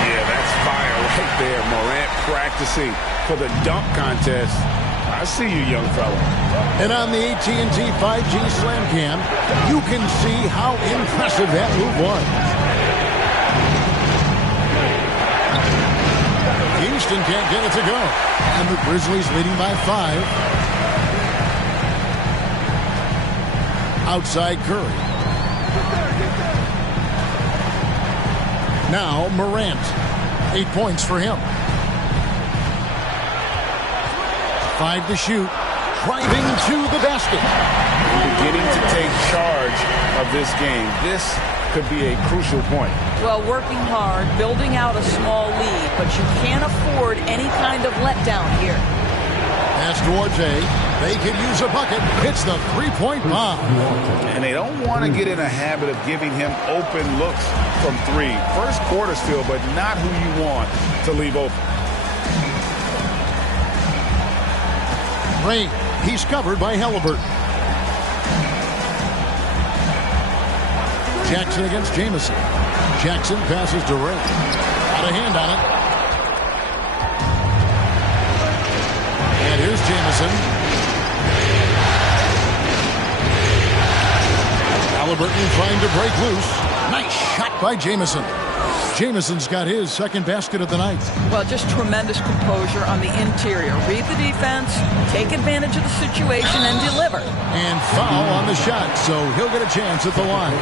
Yeah, that's fire right there. Morant practicing for the dunk contest. I see you, young fella. And on the AT&T 5G Slam Cam, you can see how impressive that move was. Houston can't get it to go. And the Grizzlies leading by 5. Outside Curry. Now Morant. 8 points for him. 5 to shoot. Driving to the basket. Beginning to take charge of this game. This could be a crucial point. Well, working hard, building out a small lead, but you can't afford any kind of letdown here. Pass towards A. They could use a bucket. Hits the three-point bomb. And they don't want to get in a habit of giving him open looks from 3. First quarter still, but not who you want to leave open. Ray, he's covered by Halliburton. Jackson against Jamison. Jackson passes to Ray. Got a hand on it. And here's Jamison. Halliburton trying to break loose. Nice shot by Jamison. Jamison's got his second basket of the night. Well, just tremendous composure on the interior. Read the defense, take advantage of the situation, and deliver. And foul on the shot, so he'll get a chance at the line.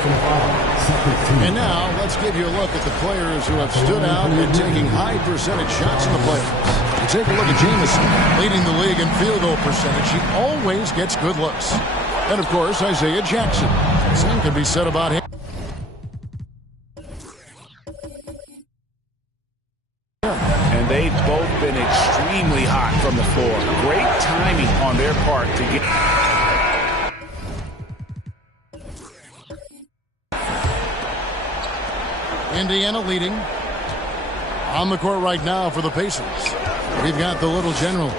And now, let's give you a look at the players who have stood out and taking high percentage shots in the playoffs. You take a look at Jamison, leading the league in field goal percentage. He always gets good looks. And, of course, Isaiah Jackson. Same can be said about him. They've both been extremely hot from the floor. Great timing on their part to get... Indiana leading. On the court right now for the Pacers. We've got the little general.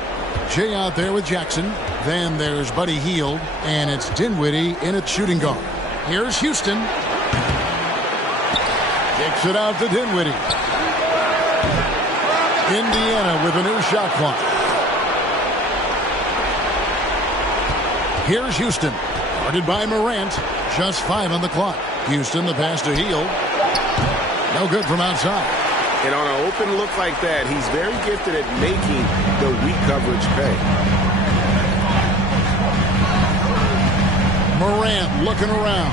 Jay out there with Jackson. Then there's Buddy Hield. And it's Dinwiddie in at shooting guard. Here's Houston. Kicks it out to Dinwiddie. Indiana with a new shot clock. Here's Houston. Guarded by Morant. Just 5 on the clock. Houston, the pass to Hield. No good from outside. And on an open look like that, he's very gifted at making the weak coverage pay. Morant looking around.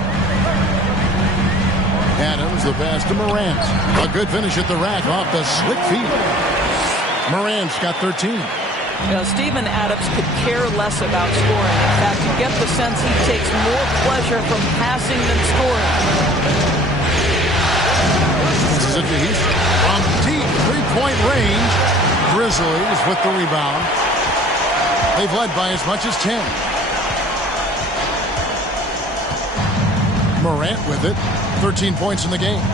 Adams, the pass to Morant. A good finish at the rack off the slick feet. Morant's got 13. Steven Adams could care less about scoring. In fact, you get the sense he takes more pleasure from passing than scoring. This is it to Houston. From deep three-point range, Grizzlies with the rebound. They've led by as much as 10. Morant with it. 13 points in the game.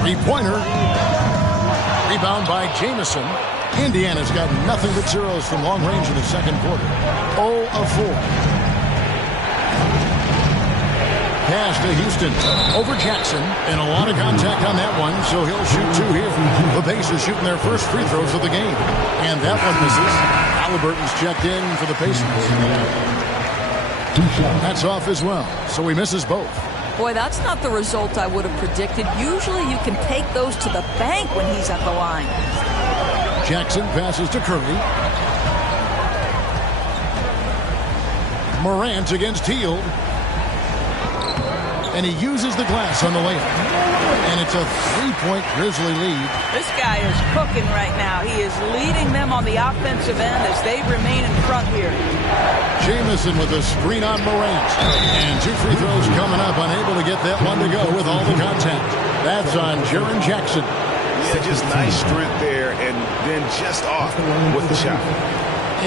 Three-pointer. Rebound by Jamison. Indiana's got nothing but zeros from long range in the second quarter. 0 of 4. Pass to Houston. Over Jackson. And a lot of contact on that one, so he'll shoot 2 here. The Pacers shooting their first free throws of the game. And that one misses. Halliburton's checked in for the Pacers. That's off as well, so he misses both. Boy, that's not the result I would have predicted. Usually you can take those to the bank when he's at the line. Jackson passes to Curry. Morant against Hield. And he uses the glass on the layup. And it's a 3-point Grizzly lead. This guy is cooking right now. He is leading them on the offensive end as they remain in front here. Jamison with a screen on Morant. And 2 free throws coming up. Unable to get that one to go with all the contact. That's on Jaren Jackson. Yeah, just nice strength there and then just off with the shot.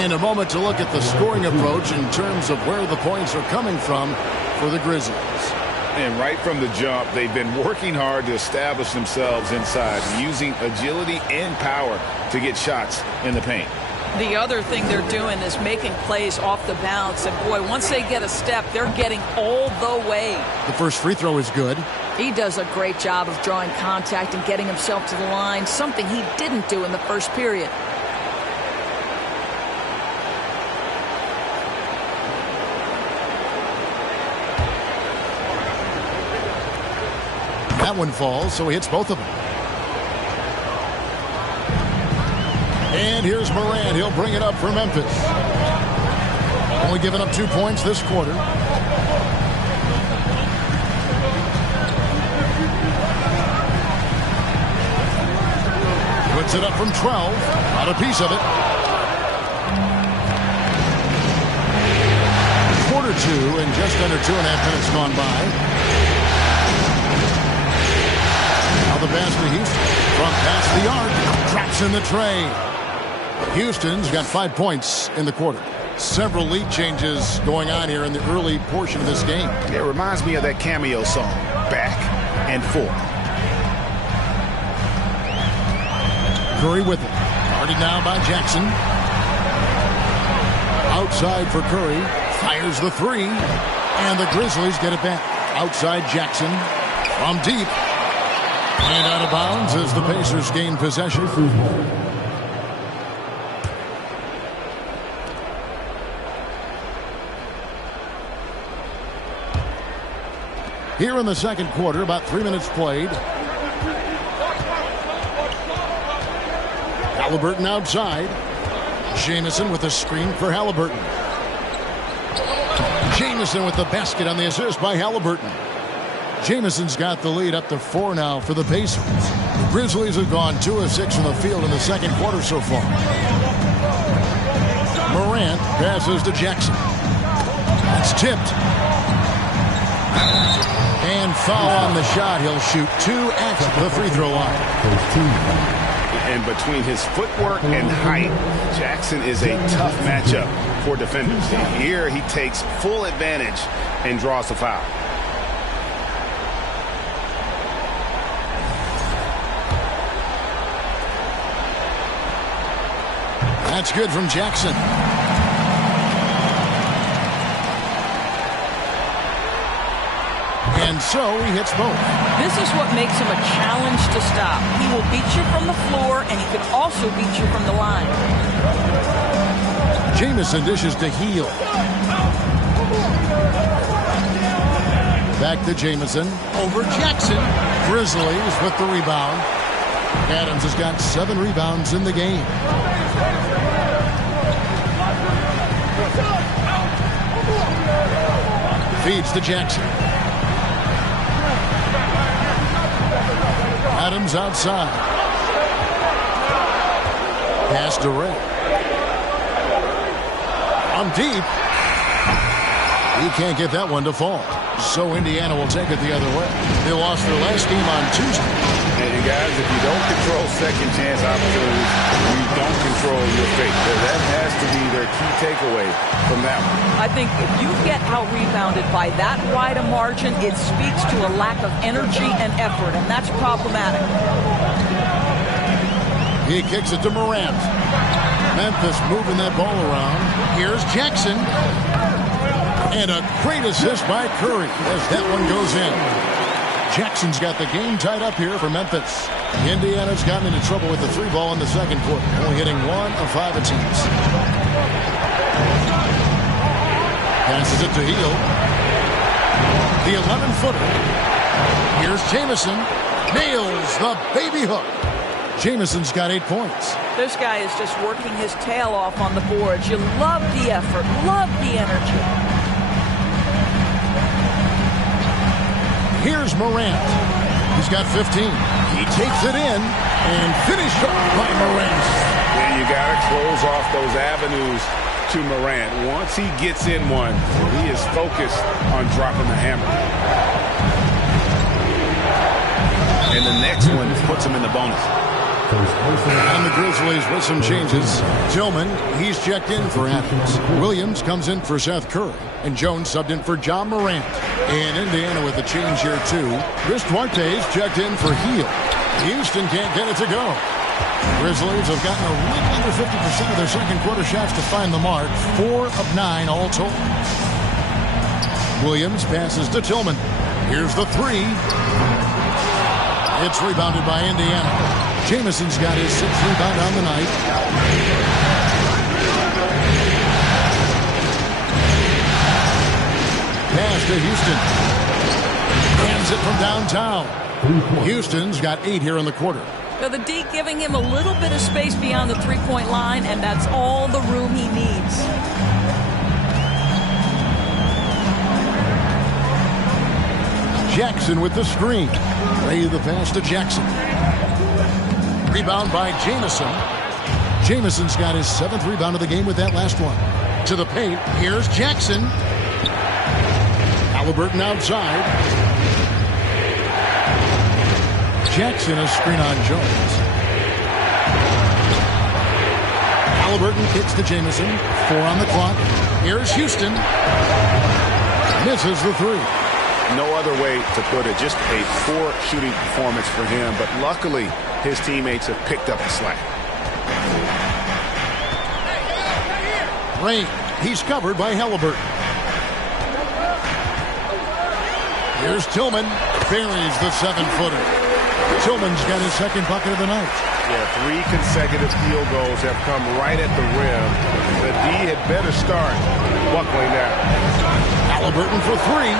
In a moment to look at the scoring approach in terms of where the points are coming from for the Grizzlies. And right from the jump, they've been working hard to establish themselves inside, using agility and power to get shots in the paint. The other thing they're doing is making plays off the bounce. And, boy, once they get a step, they're getting all the way. The first free throw is good. He does a great job of drawing contact and getting himself to the line, something he didn't do in the first period. That one falls, so he hits both of them. And here's Morant. He'll bring it up for Memphis. Only giving up 2 points this quarter. Puts it up from 12. Not a piece of it. Quarter 2 and just under 2.5 minutes gone by. The pass to Houston. From past the arc. Drops in the tray. Houston's got 5 points in the quarter. Several lead changes going on here in the early portion of this game. It reminds me of that cameo song, Back and Forth. Curry with it. Guarded now by Jackson. Outside for Curry. Fires the three. And the Grizzlies get it back. Outside Jackson. From deep. And out of bounds as the Pacers gain possession. Here in the second quarter, about 3 minutes played. Halliburton outside. Jamison with a screen for Halliburton. Jamison with the basket on the assist by Halliburton. Jamison's got the lead up to 4 now for the Pacers. The Grizzlies have gone 2 of 6 from the field in the second quarter so far. Morant passes to Jackson. It's tipped. And foul on the shot. He'll shoot 2 at the free throw line. And between his footwork and height, Jackson is a tough matchup for defenders. And here he takes full advantage and draws the foul. That's good from Jackson. And so he hits both. This is what makes him a challenge to stop. He will beat you from the floor, and he can also beat you from the line. Jamison dishes to Heel. Back to Jamison. Over Jackson. Grizzlies with the rebound. Adams has got 7 rebounds in the game. Feeds to Jackson. Adams outside. Pass to Ray. On deep. He can't get that one to fall. So Indiana will take it the other way. They lost their last game on Tuesday. And guys, if you don't control second chance opportunities, you don't control your fate. That has to be their key takeaway from that one. I think if you get out-rebounded by that wide a margin, it speaks to a lack of energy and effort, and that's problematic. He kicks it to Morant. Memphis moving that ball around. Here's Jackson. And a great assist by Curry as that one goes in. Jackson's got the game tied up here for Memphis. Indiana's gotten into trouble with the 3 ball in the second quarter, only hitting 1 of 5 attempts. Passes it to Heel. The 11-footer. Here's Jamison. Nails the baby hook. Jamison's got 8 points. This guy is just working his tail off on the boards. You love the effort, love the energy. Here's Morant. He's got 15. He takes it in and finished off by Morant. And you got to close off those avenues to Morant. Once he gets in one, he is focused on dropping the hammer. And the next one puts him in the bonus. And the Grizzlies with some changes. Tillman, he's checked in for Adams. Williams comes in for Seth Curry. And Jones subbed in for John Morant. In Indiana with the change here, too. Chris Duarte's checked in for Heel. Houston can't get it to go. Grizzlies have gotten a little under 50% of their second quarter shots to find the mark. 4 of 9 all told. Williams passes to Tillman. Here's the three. It's rebounded by Indiana. Jamison's got his 6th rebound on the night. Pass to Houston. Hands it from downtown. Houston's got 8 here in the quarter. So the D giving him a little bit of space beyond the three-point line, and that's all the room he needs. Jackson with the screen. Lay the pass to Jackson. Rebound by Jamison. Jamison's got his 7th rebound of the game with that last one. To the paint. Here's Jackson. Halliburton outside. Jackson a screen on Jones. Halliburton kicks to Jamison. 4 on the clock. Here's Houston. Misses the three. No other way to put it. Just a poor shooting performance for him. But luckily, his teammates have picked up the slack. Rain. He's covered by Halliburton. Here's Tillman. Buries the 7-footer. Tillman's got his 2nd bucket of the night. Yeah, 3 consecutive field goals have come right at the rim. The D had better start buckling now. Halliburton for 3.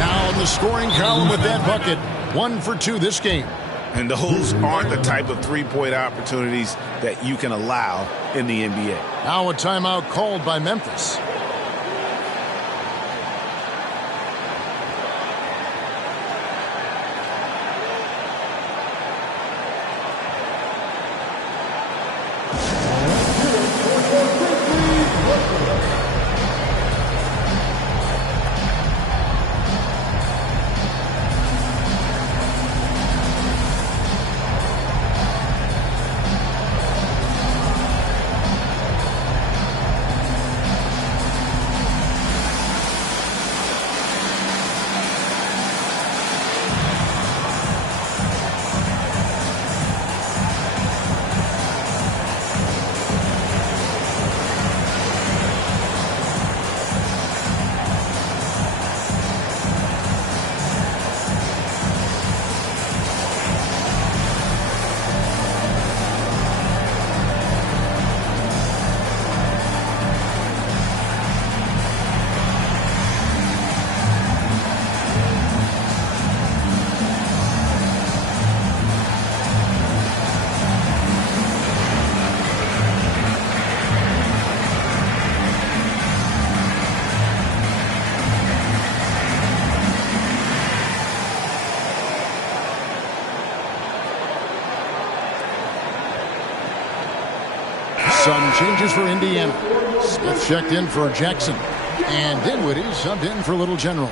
Now in the scoring column with that bucket. 1 for 2 this game. And those aren't the type of three-point opportunities that you can allow in the NBA. Now a timeout called by Memphis. Some changes for Indiana. Smith checked in for Jackson. And Dinwiddie subbed in for Little General.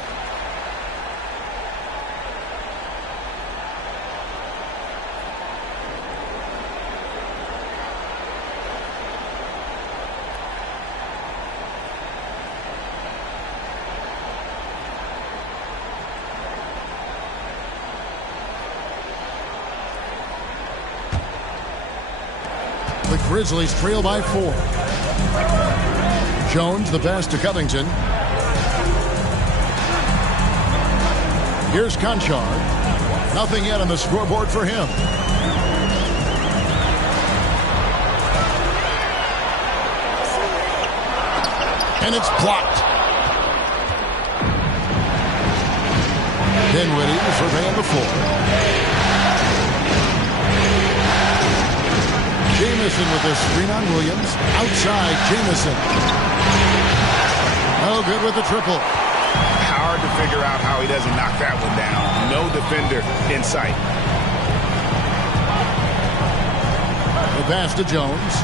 The Grizzlies trail by 4. Jones the pass to Covington. Here's Conchar. Nothing yet on the scoreboard for him. And it's blocked. Dinwiddie surveying the floor. Jamison with a screen on Williams. Outside, Jamison. No good with the triple. Hard to figure out how he doesn't knock that one down. No defender in sight. The pass to Jones.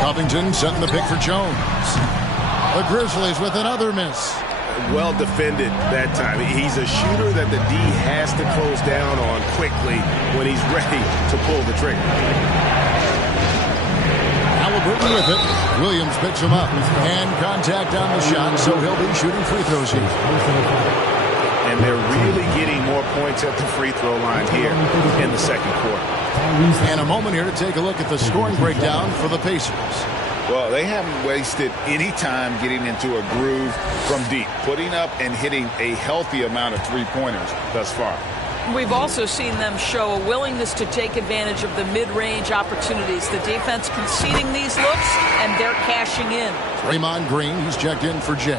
Covington setting the pick for Jones. The Grizzlies with another miss. well defended that time. He's a shooter that the D has to close down on quickly when he's ready to pull the trigger. Halliburton with it. Williams picks him up. And contact on the shot, so he'll be shooting free throws here. And they're really getting more points at the free throw line here in the second quarter. And a moment here to take a look at the scoring breakdown for the Pacers. Well, they haven't wasted any time getting into a groove from deep, putting up and hitting a healthy amount of three-pointers thus far. We've also seen them show a willingness to take advantage of the mid-range opportunities. The defense conceding these looks, and they're cashing in. Draymond Green, he's checked in for Jay.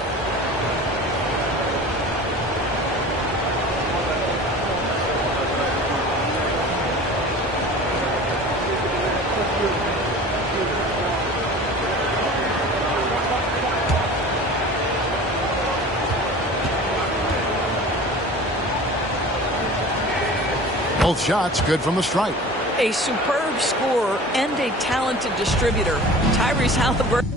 Both shots good from the stripe. A superb scorer and a talented distributor. Tyrese Halliburton.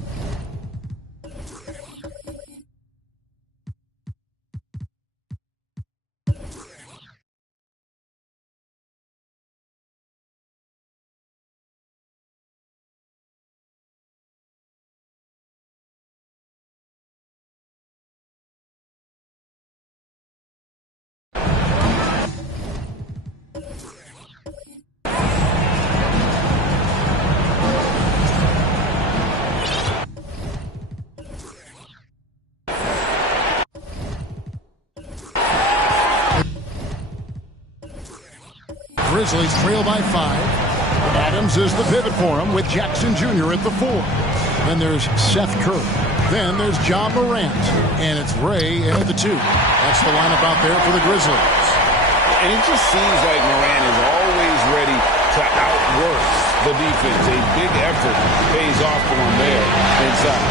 Grizzlies trail by 5. Adams is the pivot for him with Jackson Jr. at the 4. Then there's Seth Curry. Then there's John Morant. And it's Ray at the 2. That's the lineup out there for the Grizzlies. And it just seems like Morant is always ready to outwork the defense. A big effort pays off for him there inside.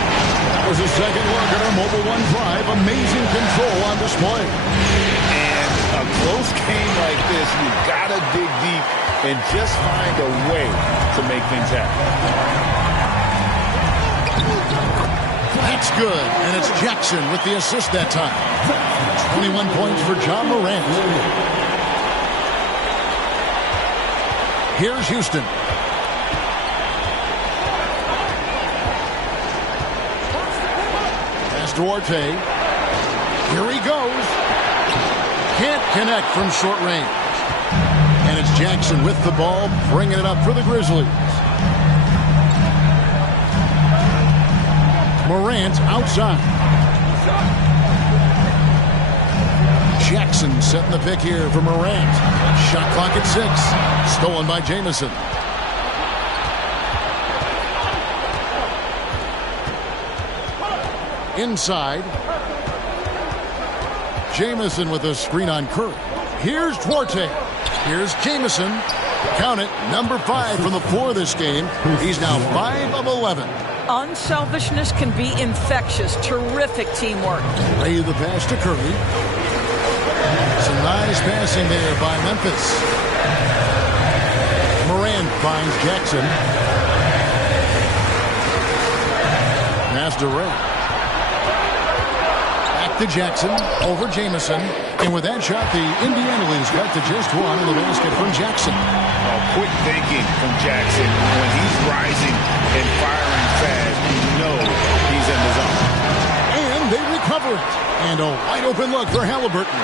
That was a second look at our Mobile One drive. Amazing control on display. A close game like this, you've got to dig deep and just find a way to make things happen. That's good, and it's Jackson with the assist that time. 21 points for John Morant. Here's Houston. Pass to Orte. Here he goes. Can't connect from short range. And it's Jackson with the ball, bringing it up for the Grizzlies. Morant outside. Jackson setting the pick here for Morant. Shot clock at 6. Stolen by Jamison. Inside. Jamison with a screen on Curry. Here's Duarte. Here's Jamison. Count it, number 5 from the floor this game. He's now 5 of 11. Unselfishness can be infectious. Terrific teamwork. Lay the pass to Curry. Some nice passing there by Memphis. Morant finds Jackson. Pass to Ray. To Jackson over Jamison, and with that shot the Indiana leads cut to just 1 in the basket from Jackson. Quick thinking from Jackson. When he's rising and firing fast, you know he's in the zone. And they recover it, and a wide open look for Halliburton.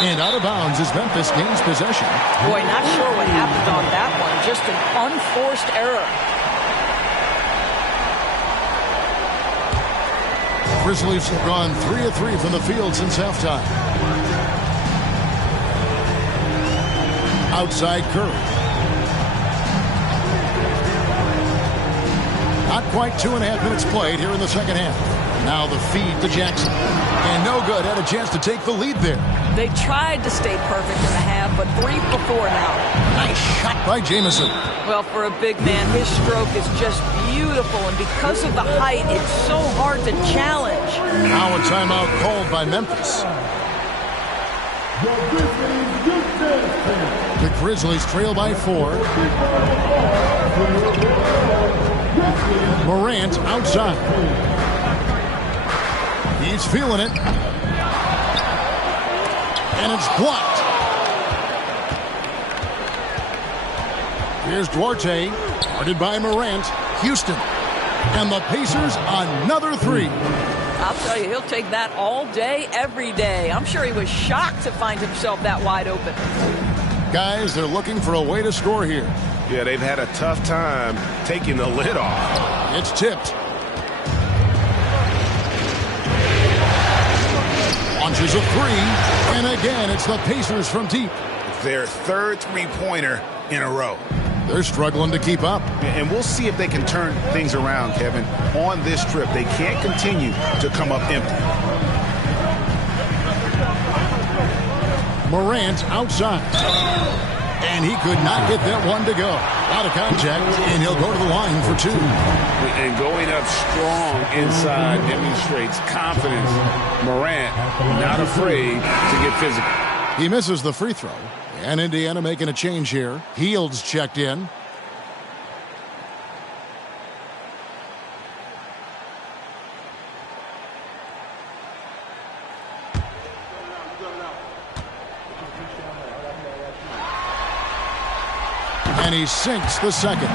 And out of bounds as Memphis gains possession. Boy, not sure what happened on that one. Just an unforced error. Grizzlies have gone 3 of 3 from the field since halftime. Outside Curry. Not quite 2.5 minutes played here in the second half. Now the feed to Jackson. And no good. Had a chance to take the lead there. They tried to stay perfect in the half, but 3 for 4 now. Nice shot by Jamison. Well, for a big man, his stroke is just beautiful, and because of the height, it's so hard to challenge. Now a timeout called by Memphis. The Grizzlies trail by 4. Morant outside. He He's feeling it. And it's blocked. Here's Duarte, guarded by Morant. Houston. And the Pacers, another three. I'll tell you, he'll take that all day, every day. I'm sure he was shocked to find himself that wide open. Guys, they're looking for a way to score here. Yeah, they've had a tough time taking the lid off. It's tipped. Launches a three, and again, it's the Pacers from deep. Their third three-pointer in a row. They're struggling to keep up. And we'll see if they can turn things around, Kevin, on this trip. They can't continue to come up empty. Morant outside. And he could not get that one to go. Out of contact, and he'll go to the line for two. And going up strong inside demonstrates confidence. Morant not afraid to get physical. He misses the free throw. And Indiana making a change here. Hield's checked in. And he sinks the second.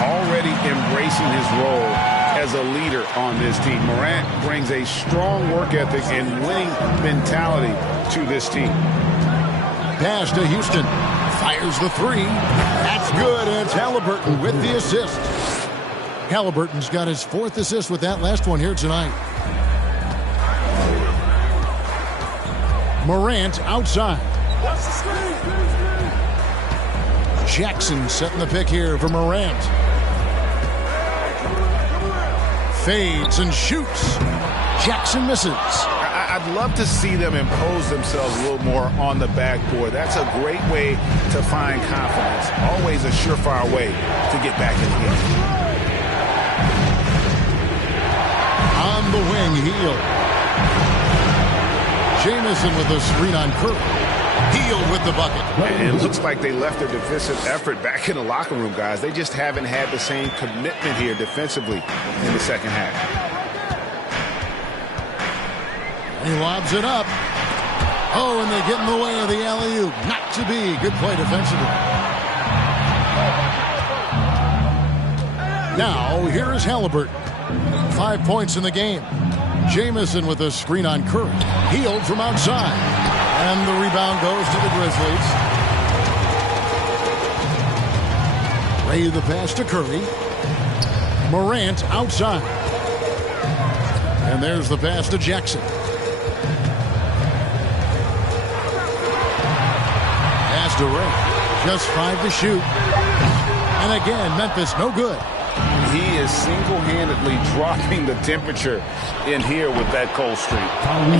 Already embracing his role as a leader on this team. Morant brings a strong work ethic and winning mentality to this team. Pass to Houston. Fires the three. That's good, and it's Halliburton with the assist. Halliburton's got his fourth assist with that last one here tonight. Morant outside. Jackson setting the pick here for Morant. Fades and shoots. Jackson misses. I'd love to see them impose themselves a little more on the backboard. That's a great way to find confidence. Always a surefire way to get back in the game. On the wing, Hield. Jamison with a screen on Curry. Hield with the bucket. And it looks like they left their defensive effort back in the locker room, guys. They just haven't had the same commitment here defensively in the second half. He lobs it up. Oh, and they get in the way of the alley-oop. Not to be. Good play defensively. Now, here is Halliburton. 5 points in the game. Jamison with a screen on Curry. Hield from outside. And the rebound goes to the Grizzlies. Ray the pass to Curry. Morant outside. And there's the pass to Jackson. Pass to Ray. Just 5 to shoot. And again, Memphis no good. He is single-handedly dropping the temperature in here with that cold streak.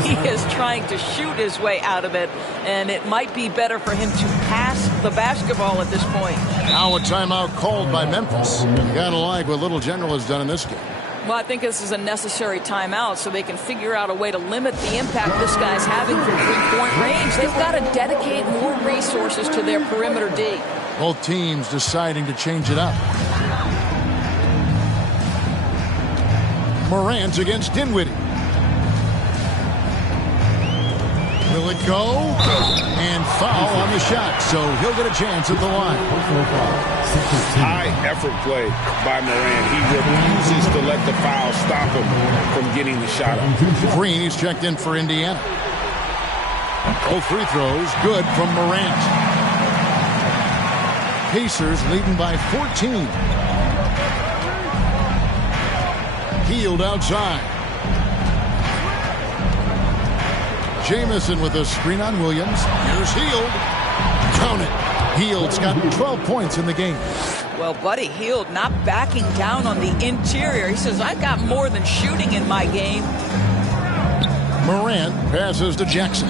He is trying to shoot his way out of it, and it might be better for him to pass the basketball at this point. Now a timeout called by Memphis. You gotta like what Little General has done in this game. Well, I think this is a necessary timeout so they can figure out a way to limit the impact this guy's having from three-point range. They've got to dedicate more resources to their perimeter D. Both teams deciding to change it up. Morant against Dinwiddie. Will it go? And foul on the shot, so he'll get a chance at the line. High effort play by Morant. He refuses to let the foul stop him from getting the shot up. Green, he's checked in for Indiana. Both free throws good from Morant. Pacers leading by 14. Hield outside. Jamison with a screen on Williams. Here's Hield. Count it. Hield's got 12 points in the game. Well, Buddy Hield not backing down on the interior. He says, I've got more than shooting in my game. Morant passes to Jackson.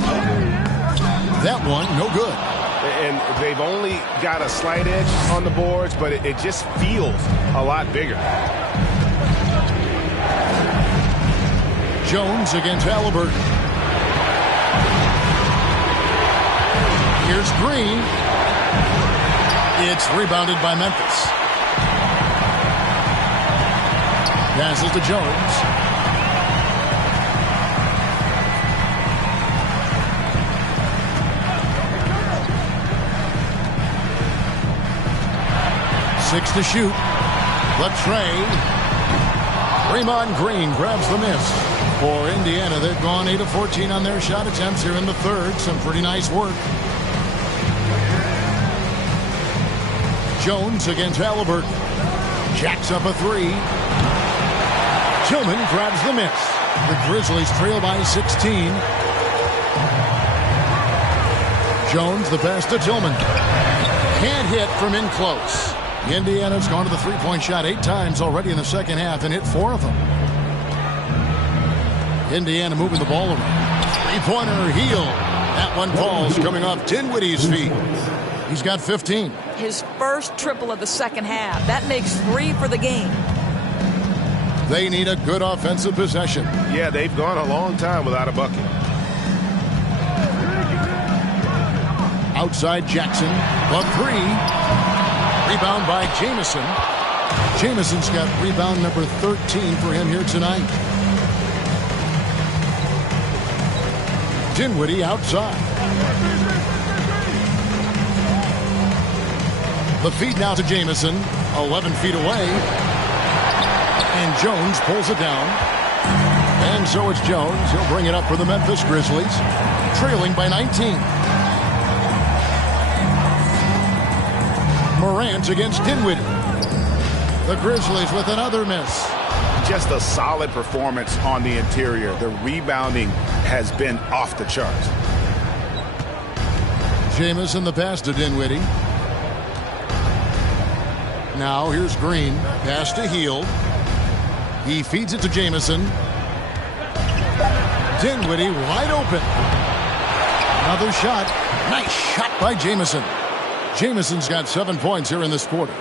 That one, no good. And they've only got a slight edge on the boards, but it just feels a lot bigger. Jones against Halliburton. Here's Green. It's rebounded by Memphis. Passes to Jones. 6 to shoot. The tray. Draymond Green grabs the miss. For Indiana, they've gone 8 of 14 on their shot attempts here in the third. Some pretty nice work. Jones against Halliburton. Jacks up a 3. Tillman grabs the miss. The Grizzlies trail by 16. Jones, the pass to Tillman. Can't hit from in close. Indiana's gone to the three-point shot 8 times already in the second half and hit 4 of them. Indiana moving the ball around. Three-pointer, Heel. That one falls coming off Dinwiddie's feet. He's got 15. His first triple of the second half. That makes 3 for the game. They need a good offensive possession. Yeah, they've gone a long time without a bucket. Outside Jackson. A 3. Rebound by Jamison. Jamison's got rebound number 13 for him here tonight. Dinwiddie outside. The feed now to Jamison. 11 feet away. And Jones pulls it down. And so it's Jones. He'll bring it up for the Memphis Grizzlies. Trailing by 19. Morant against Dinwiddie. The Grizzlies with another miss. Just a solid performance on the interior. The rebounding has been off the charts. Jamison the pass to Dinwiddie. Now here's Green. Pass to Heel. He feeds it to Jamison. Dinwiddie wide open. Another shot. Nice shot by Jamison. Jamison's got 7 points here in this quarter.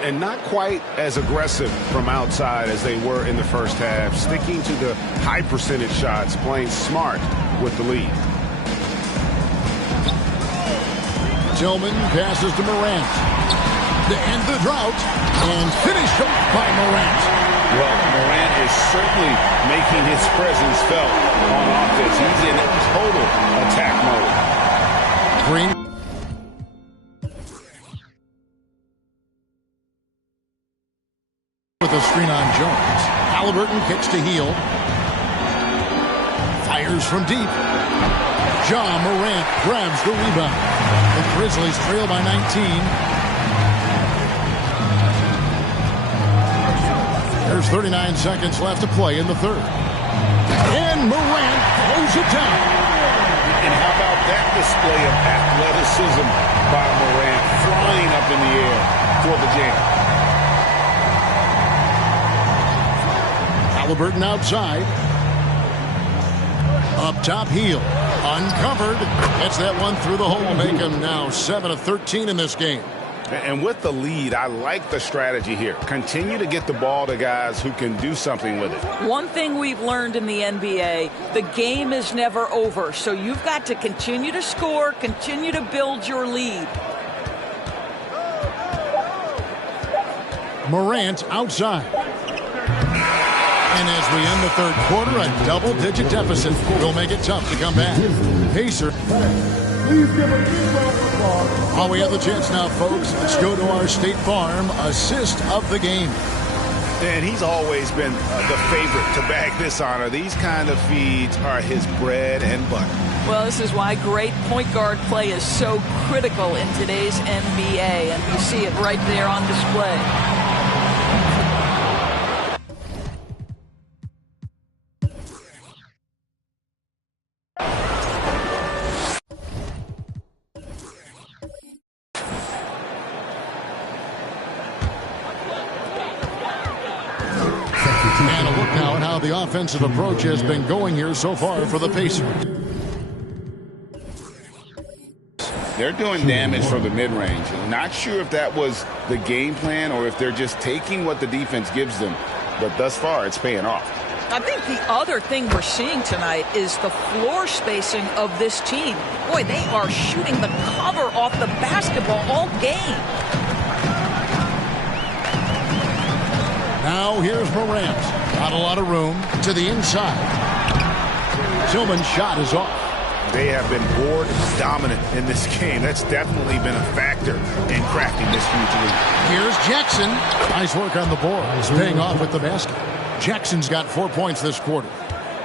And not quite as aggressive from outside as they were in the first half. Sticking to the high percentage shots, playing smart with the lead. Tillman passes to Morant. To end the drought. And finished up by Morant. Well, Morant is certainly making his presence felt on offense. He's in total attack mode. Green. With a screen on Jones. Halliburton kicks to Heel. Fires from deep. Ja Morant grabs the rebound. The Grizzlies trail by 19. There's 39 seconds left to play in the third. And Morant throws it down. And how about that display of athleticism by Morant, flying up in the air for the jam. Halliburton outside. Up top, Heel. Uncovered. Gets that one through the hole. Make him now 7 of 13 in this game. And with the lead, I like the strategy here. Continue to get the ball to guys who can do something with it. One thing we've learned in the NBA, the game is never over. So you've got to continue to score, continue to build your lead. Morant outside. And as we end the third quarter, a double-digit deficit will make it tough to come back. Pacer. Please give a big round of applause. While we have the chance now, folks, let's go to our State Farm assist of the game. And he's always been the favorite to bag this honor. These kind of feeds are his bread and butter. Well, this is why great point guard play is so critical in today's NBA, and you see it right there on display. And a look now at how the offensive approach has been going here so far for the Pacers. They're doing damage from the mid-range. Not sure if that was the game plan or if they're just taking what the defense gives them. But thus far, it's paying off. I think the other thing we're seeing tonight is the floor spacing of this team. Boy, they are shooting the cover off the basketball all game. Now here's Morant. Not a lot of room to the inside. Tillman's shot is off. They have been board dominant in this game. That's definitely been a factor in crafting this huge lead. Here's Jackson. Nice work on the boards, paying off with the basket. Jackson's got 4 points this quarter.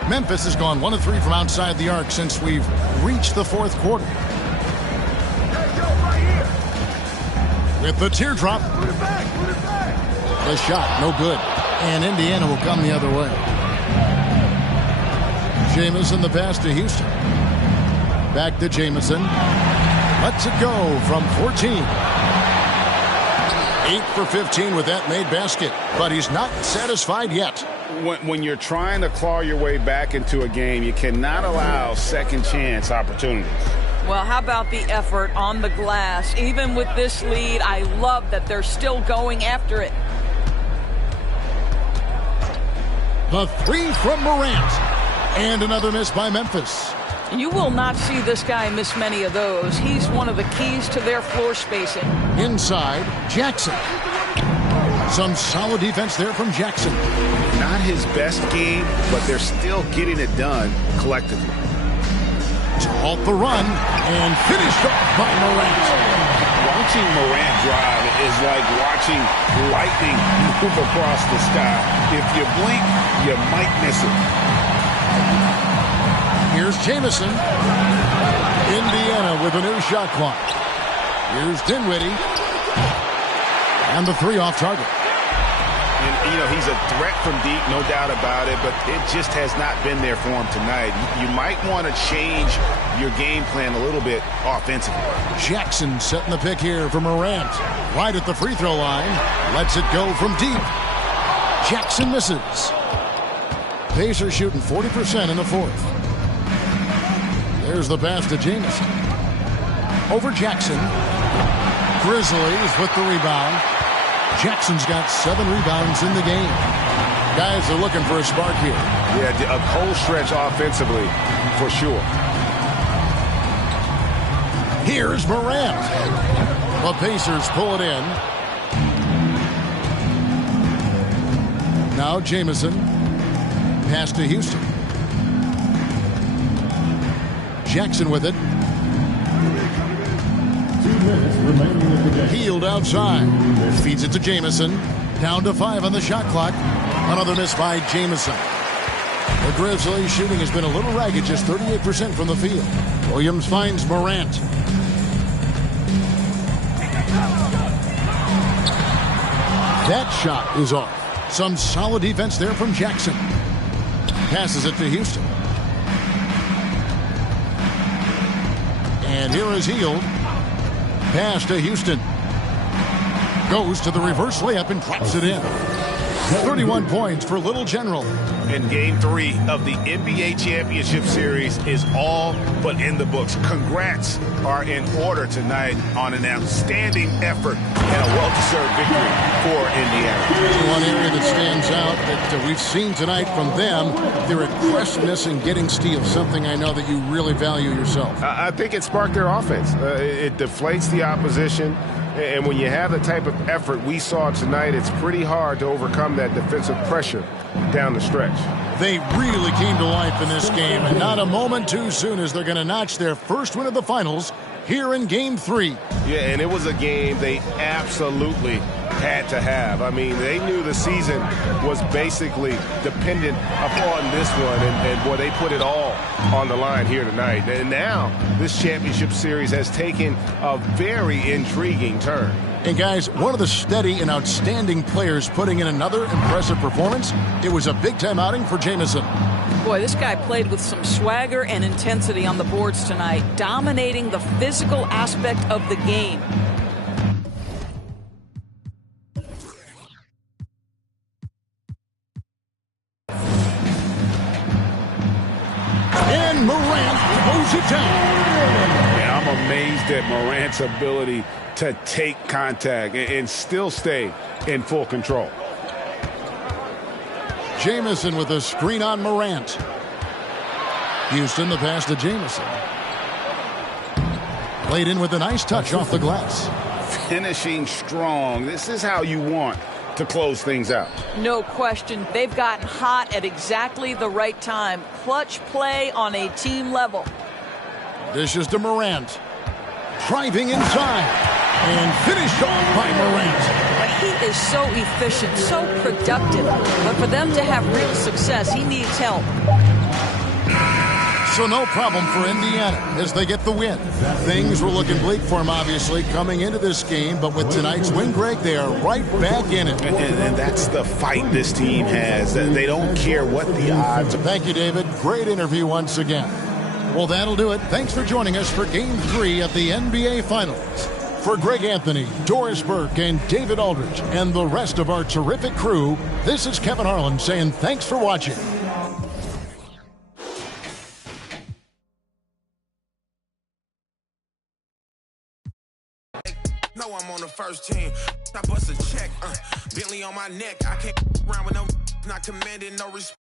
Memphis has gone 1 of 3 from outside the arc since we've reached the fourth quarter. With the teardrop. The shot, no good. And Indiana will come the other way. Jamison the pass to Houston. Back to Jamison. Lets it go from 14. 8 for 15 with that made basket. But he's not satisfied yet. When you're trying to claw your way back into a game, you cannot allow second chance opportunities. Well, how about the effort on the glass? Even with this lead, I love that they're still going after it. The three from Morant. And another miss by Memphis. You will not see this guy miss many of those. He's one of the keys to their floor spacing. Inside, Jackson. Some solid defense there from Jackson. Not his best game, but they're still getting it done collectively. To halt the run and finished off by Morant. Watching Morant drive is like watching lightning move across the sky. If you blink, you might miss it. Here's Jamison. Indiana with a new shot clock. Here's Dinwiddie. And the three off target. And, you know, he's a threat from deep, no doubt about it, but it just has not been there for him tonight. You might want to change your game plan a little bit offensively. Jackson setting the pick here for Morant. Right at the free throw line. Lets it go from deep. Jackson misses. Pacers shooting 40% in the fourth. There's the pass to Jamison. Over Jackson. Grizzlies with the rebound. Jackson's got 7 rebounds in the game. Guys are looking for a spark here. Yeah, a cold stretch offensively for sure. Here's Morant. The Pacers pull it in. Now Jamison. Pass to Houston. Jackson with it. Healed outside. Feeds it to Jamison. Down to 5 on the shot clock. Another miss by Jamison. The Grizzlies shooting has been a little ragged, just 38% from the field. Williams finds Morant. That shot is off. Some solid defense there from Jackson. Passes it to Houston. And here is Hield. Pass to Houston. Goes to the reverse layup and drops it in. 31 points for Little General. And Game 3 of the NBA Championship Series is all but in the books. Congrats are in order tonight on an outstanding effort and a well-deserved victory for Indiana. One area that stands out that we've seen tonight from them, their aggressiveness in getting steals, something I know that you really value yourself. I think it sparked their offense. It deflates the opposition. And when you have the type of effort we saw tonight, it's pretty hard to overcome that defensive pressure down the stretch. They really came to life in this game, and not a moment too soon as they're going to notch their first win of the finals here in Game 3. Yeah, and it was a game they absolutely had to have. I mean, they knew the season was basically dependent upon this one, and boy, they put it all on the line here tonight. And now this championship series has taken a very intriguing turn. And guys, one of the steady and outstanding players putting in another impressive performance, it was a big-time outing for Jamison. Boy, this guy played with some swagger and intensity on the boards tonight, dominating the physical aspect of the game. And Morant throws it down. Yeah, I'm amazed at Morant's ability to take contact and still stay in full control. Jamison with a screen on Morant. Houston, the pass to Jamison. Laid in with a nice touch off the glass. Finishing strong. This is how you want to close things out. No question. They've gotten hot at exactly the right time. Clutch play on a team level. Dishes to Morant. Driving inside. And finished off by Morant. He is so efficient, so productive. But for them to have real success, he needs help. So no problem for Indiana as they get the win. Things were looking bleak for them, obviously, coming into this game. But with tonight's win, Greg, they are right back in it. And that's the fight this team has. They don't care what the odds are. Thank you, David. Great interview once again. Well, that'll do it. Thanks for joining us for Game 3 of the NBA Finals. For Greg Anthony, Doris Burke, and David Aldridge, and the rest of our terrific crew, this is Kevin Harlan saying thanks for watching. No, I'm on the first team. I bust a check. Bentley on my neck. I can't around with no not commanding no respect.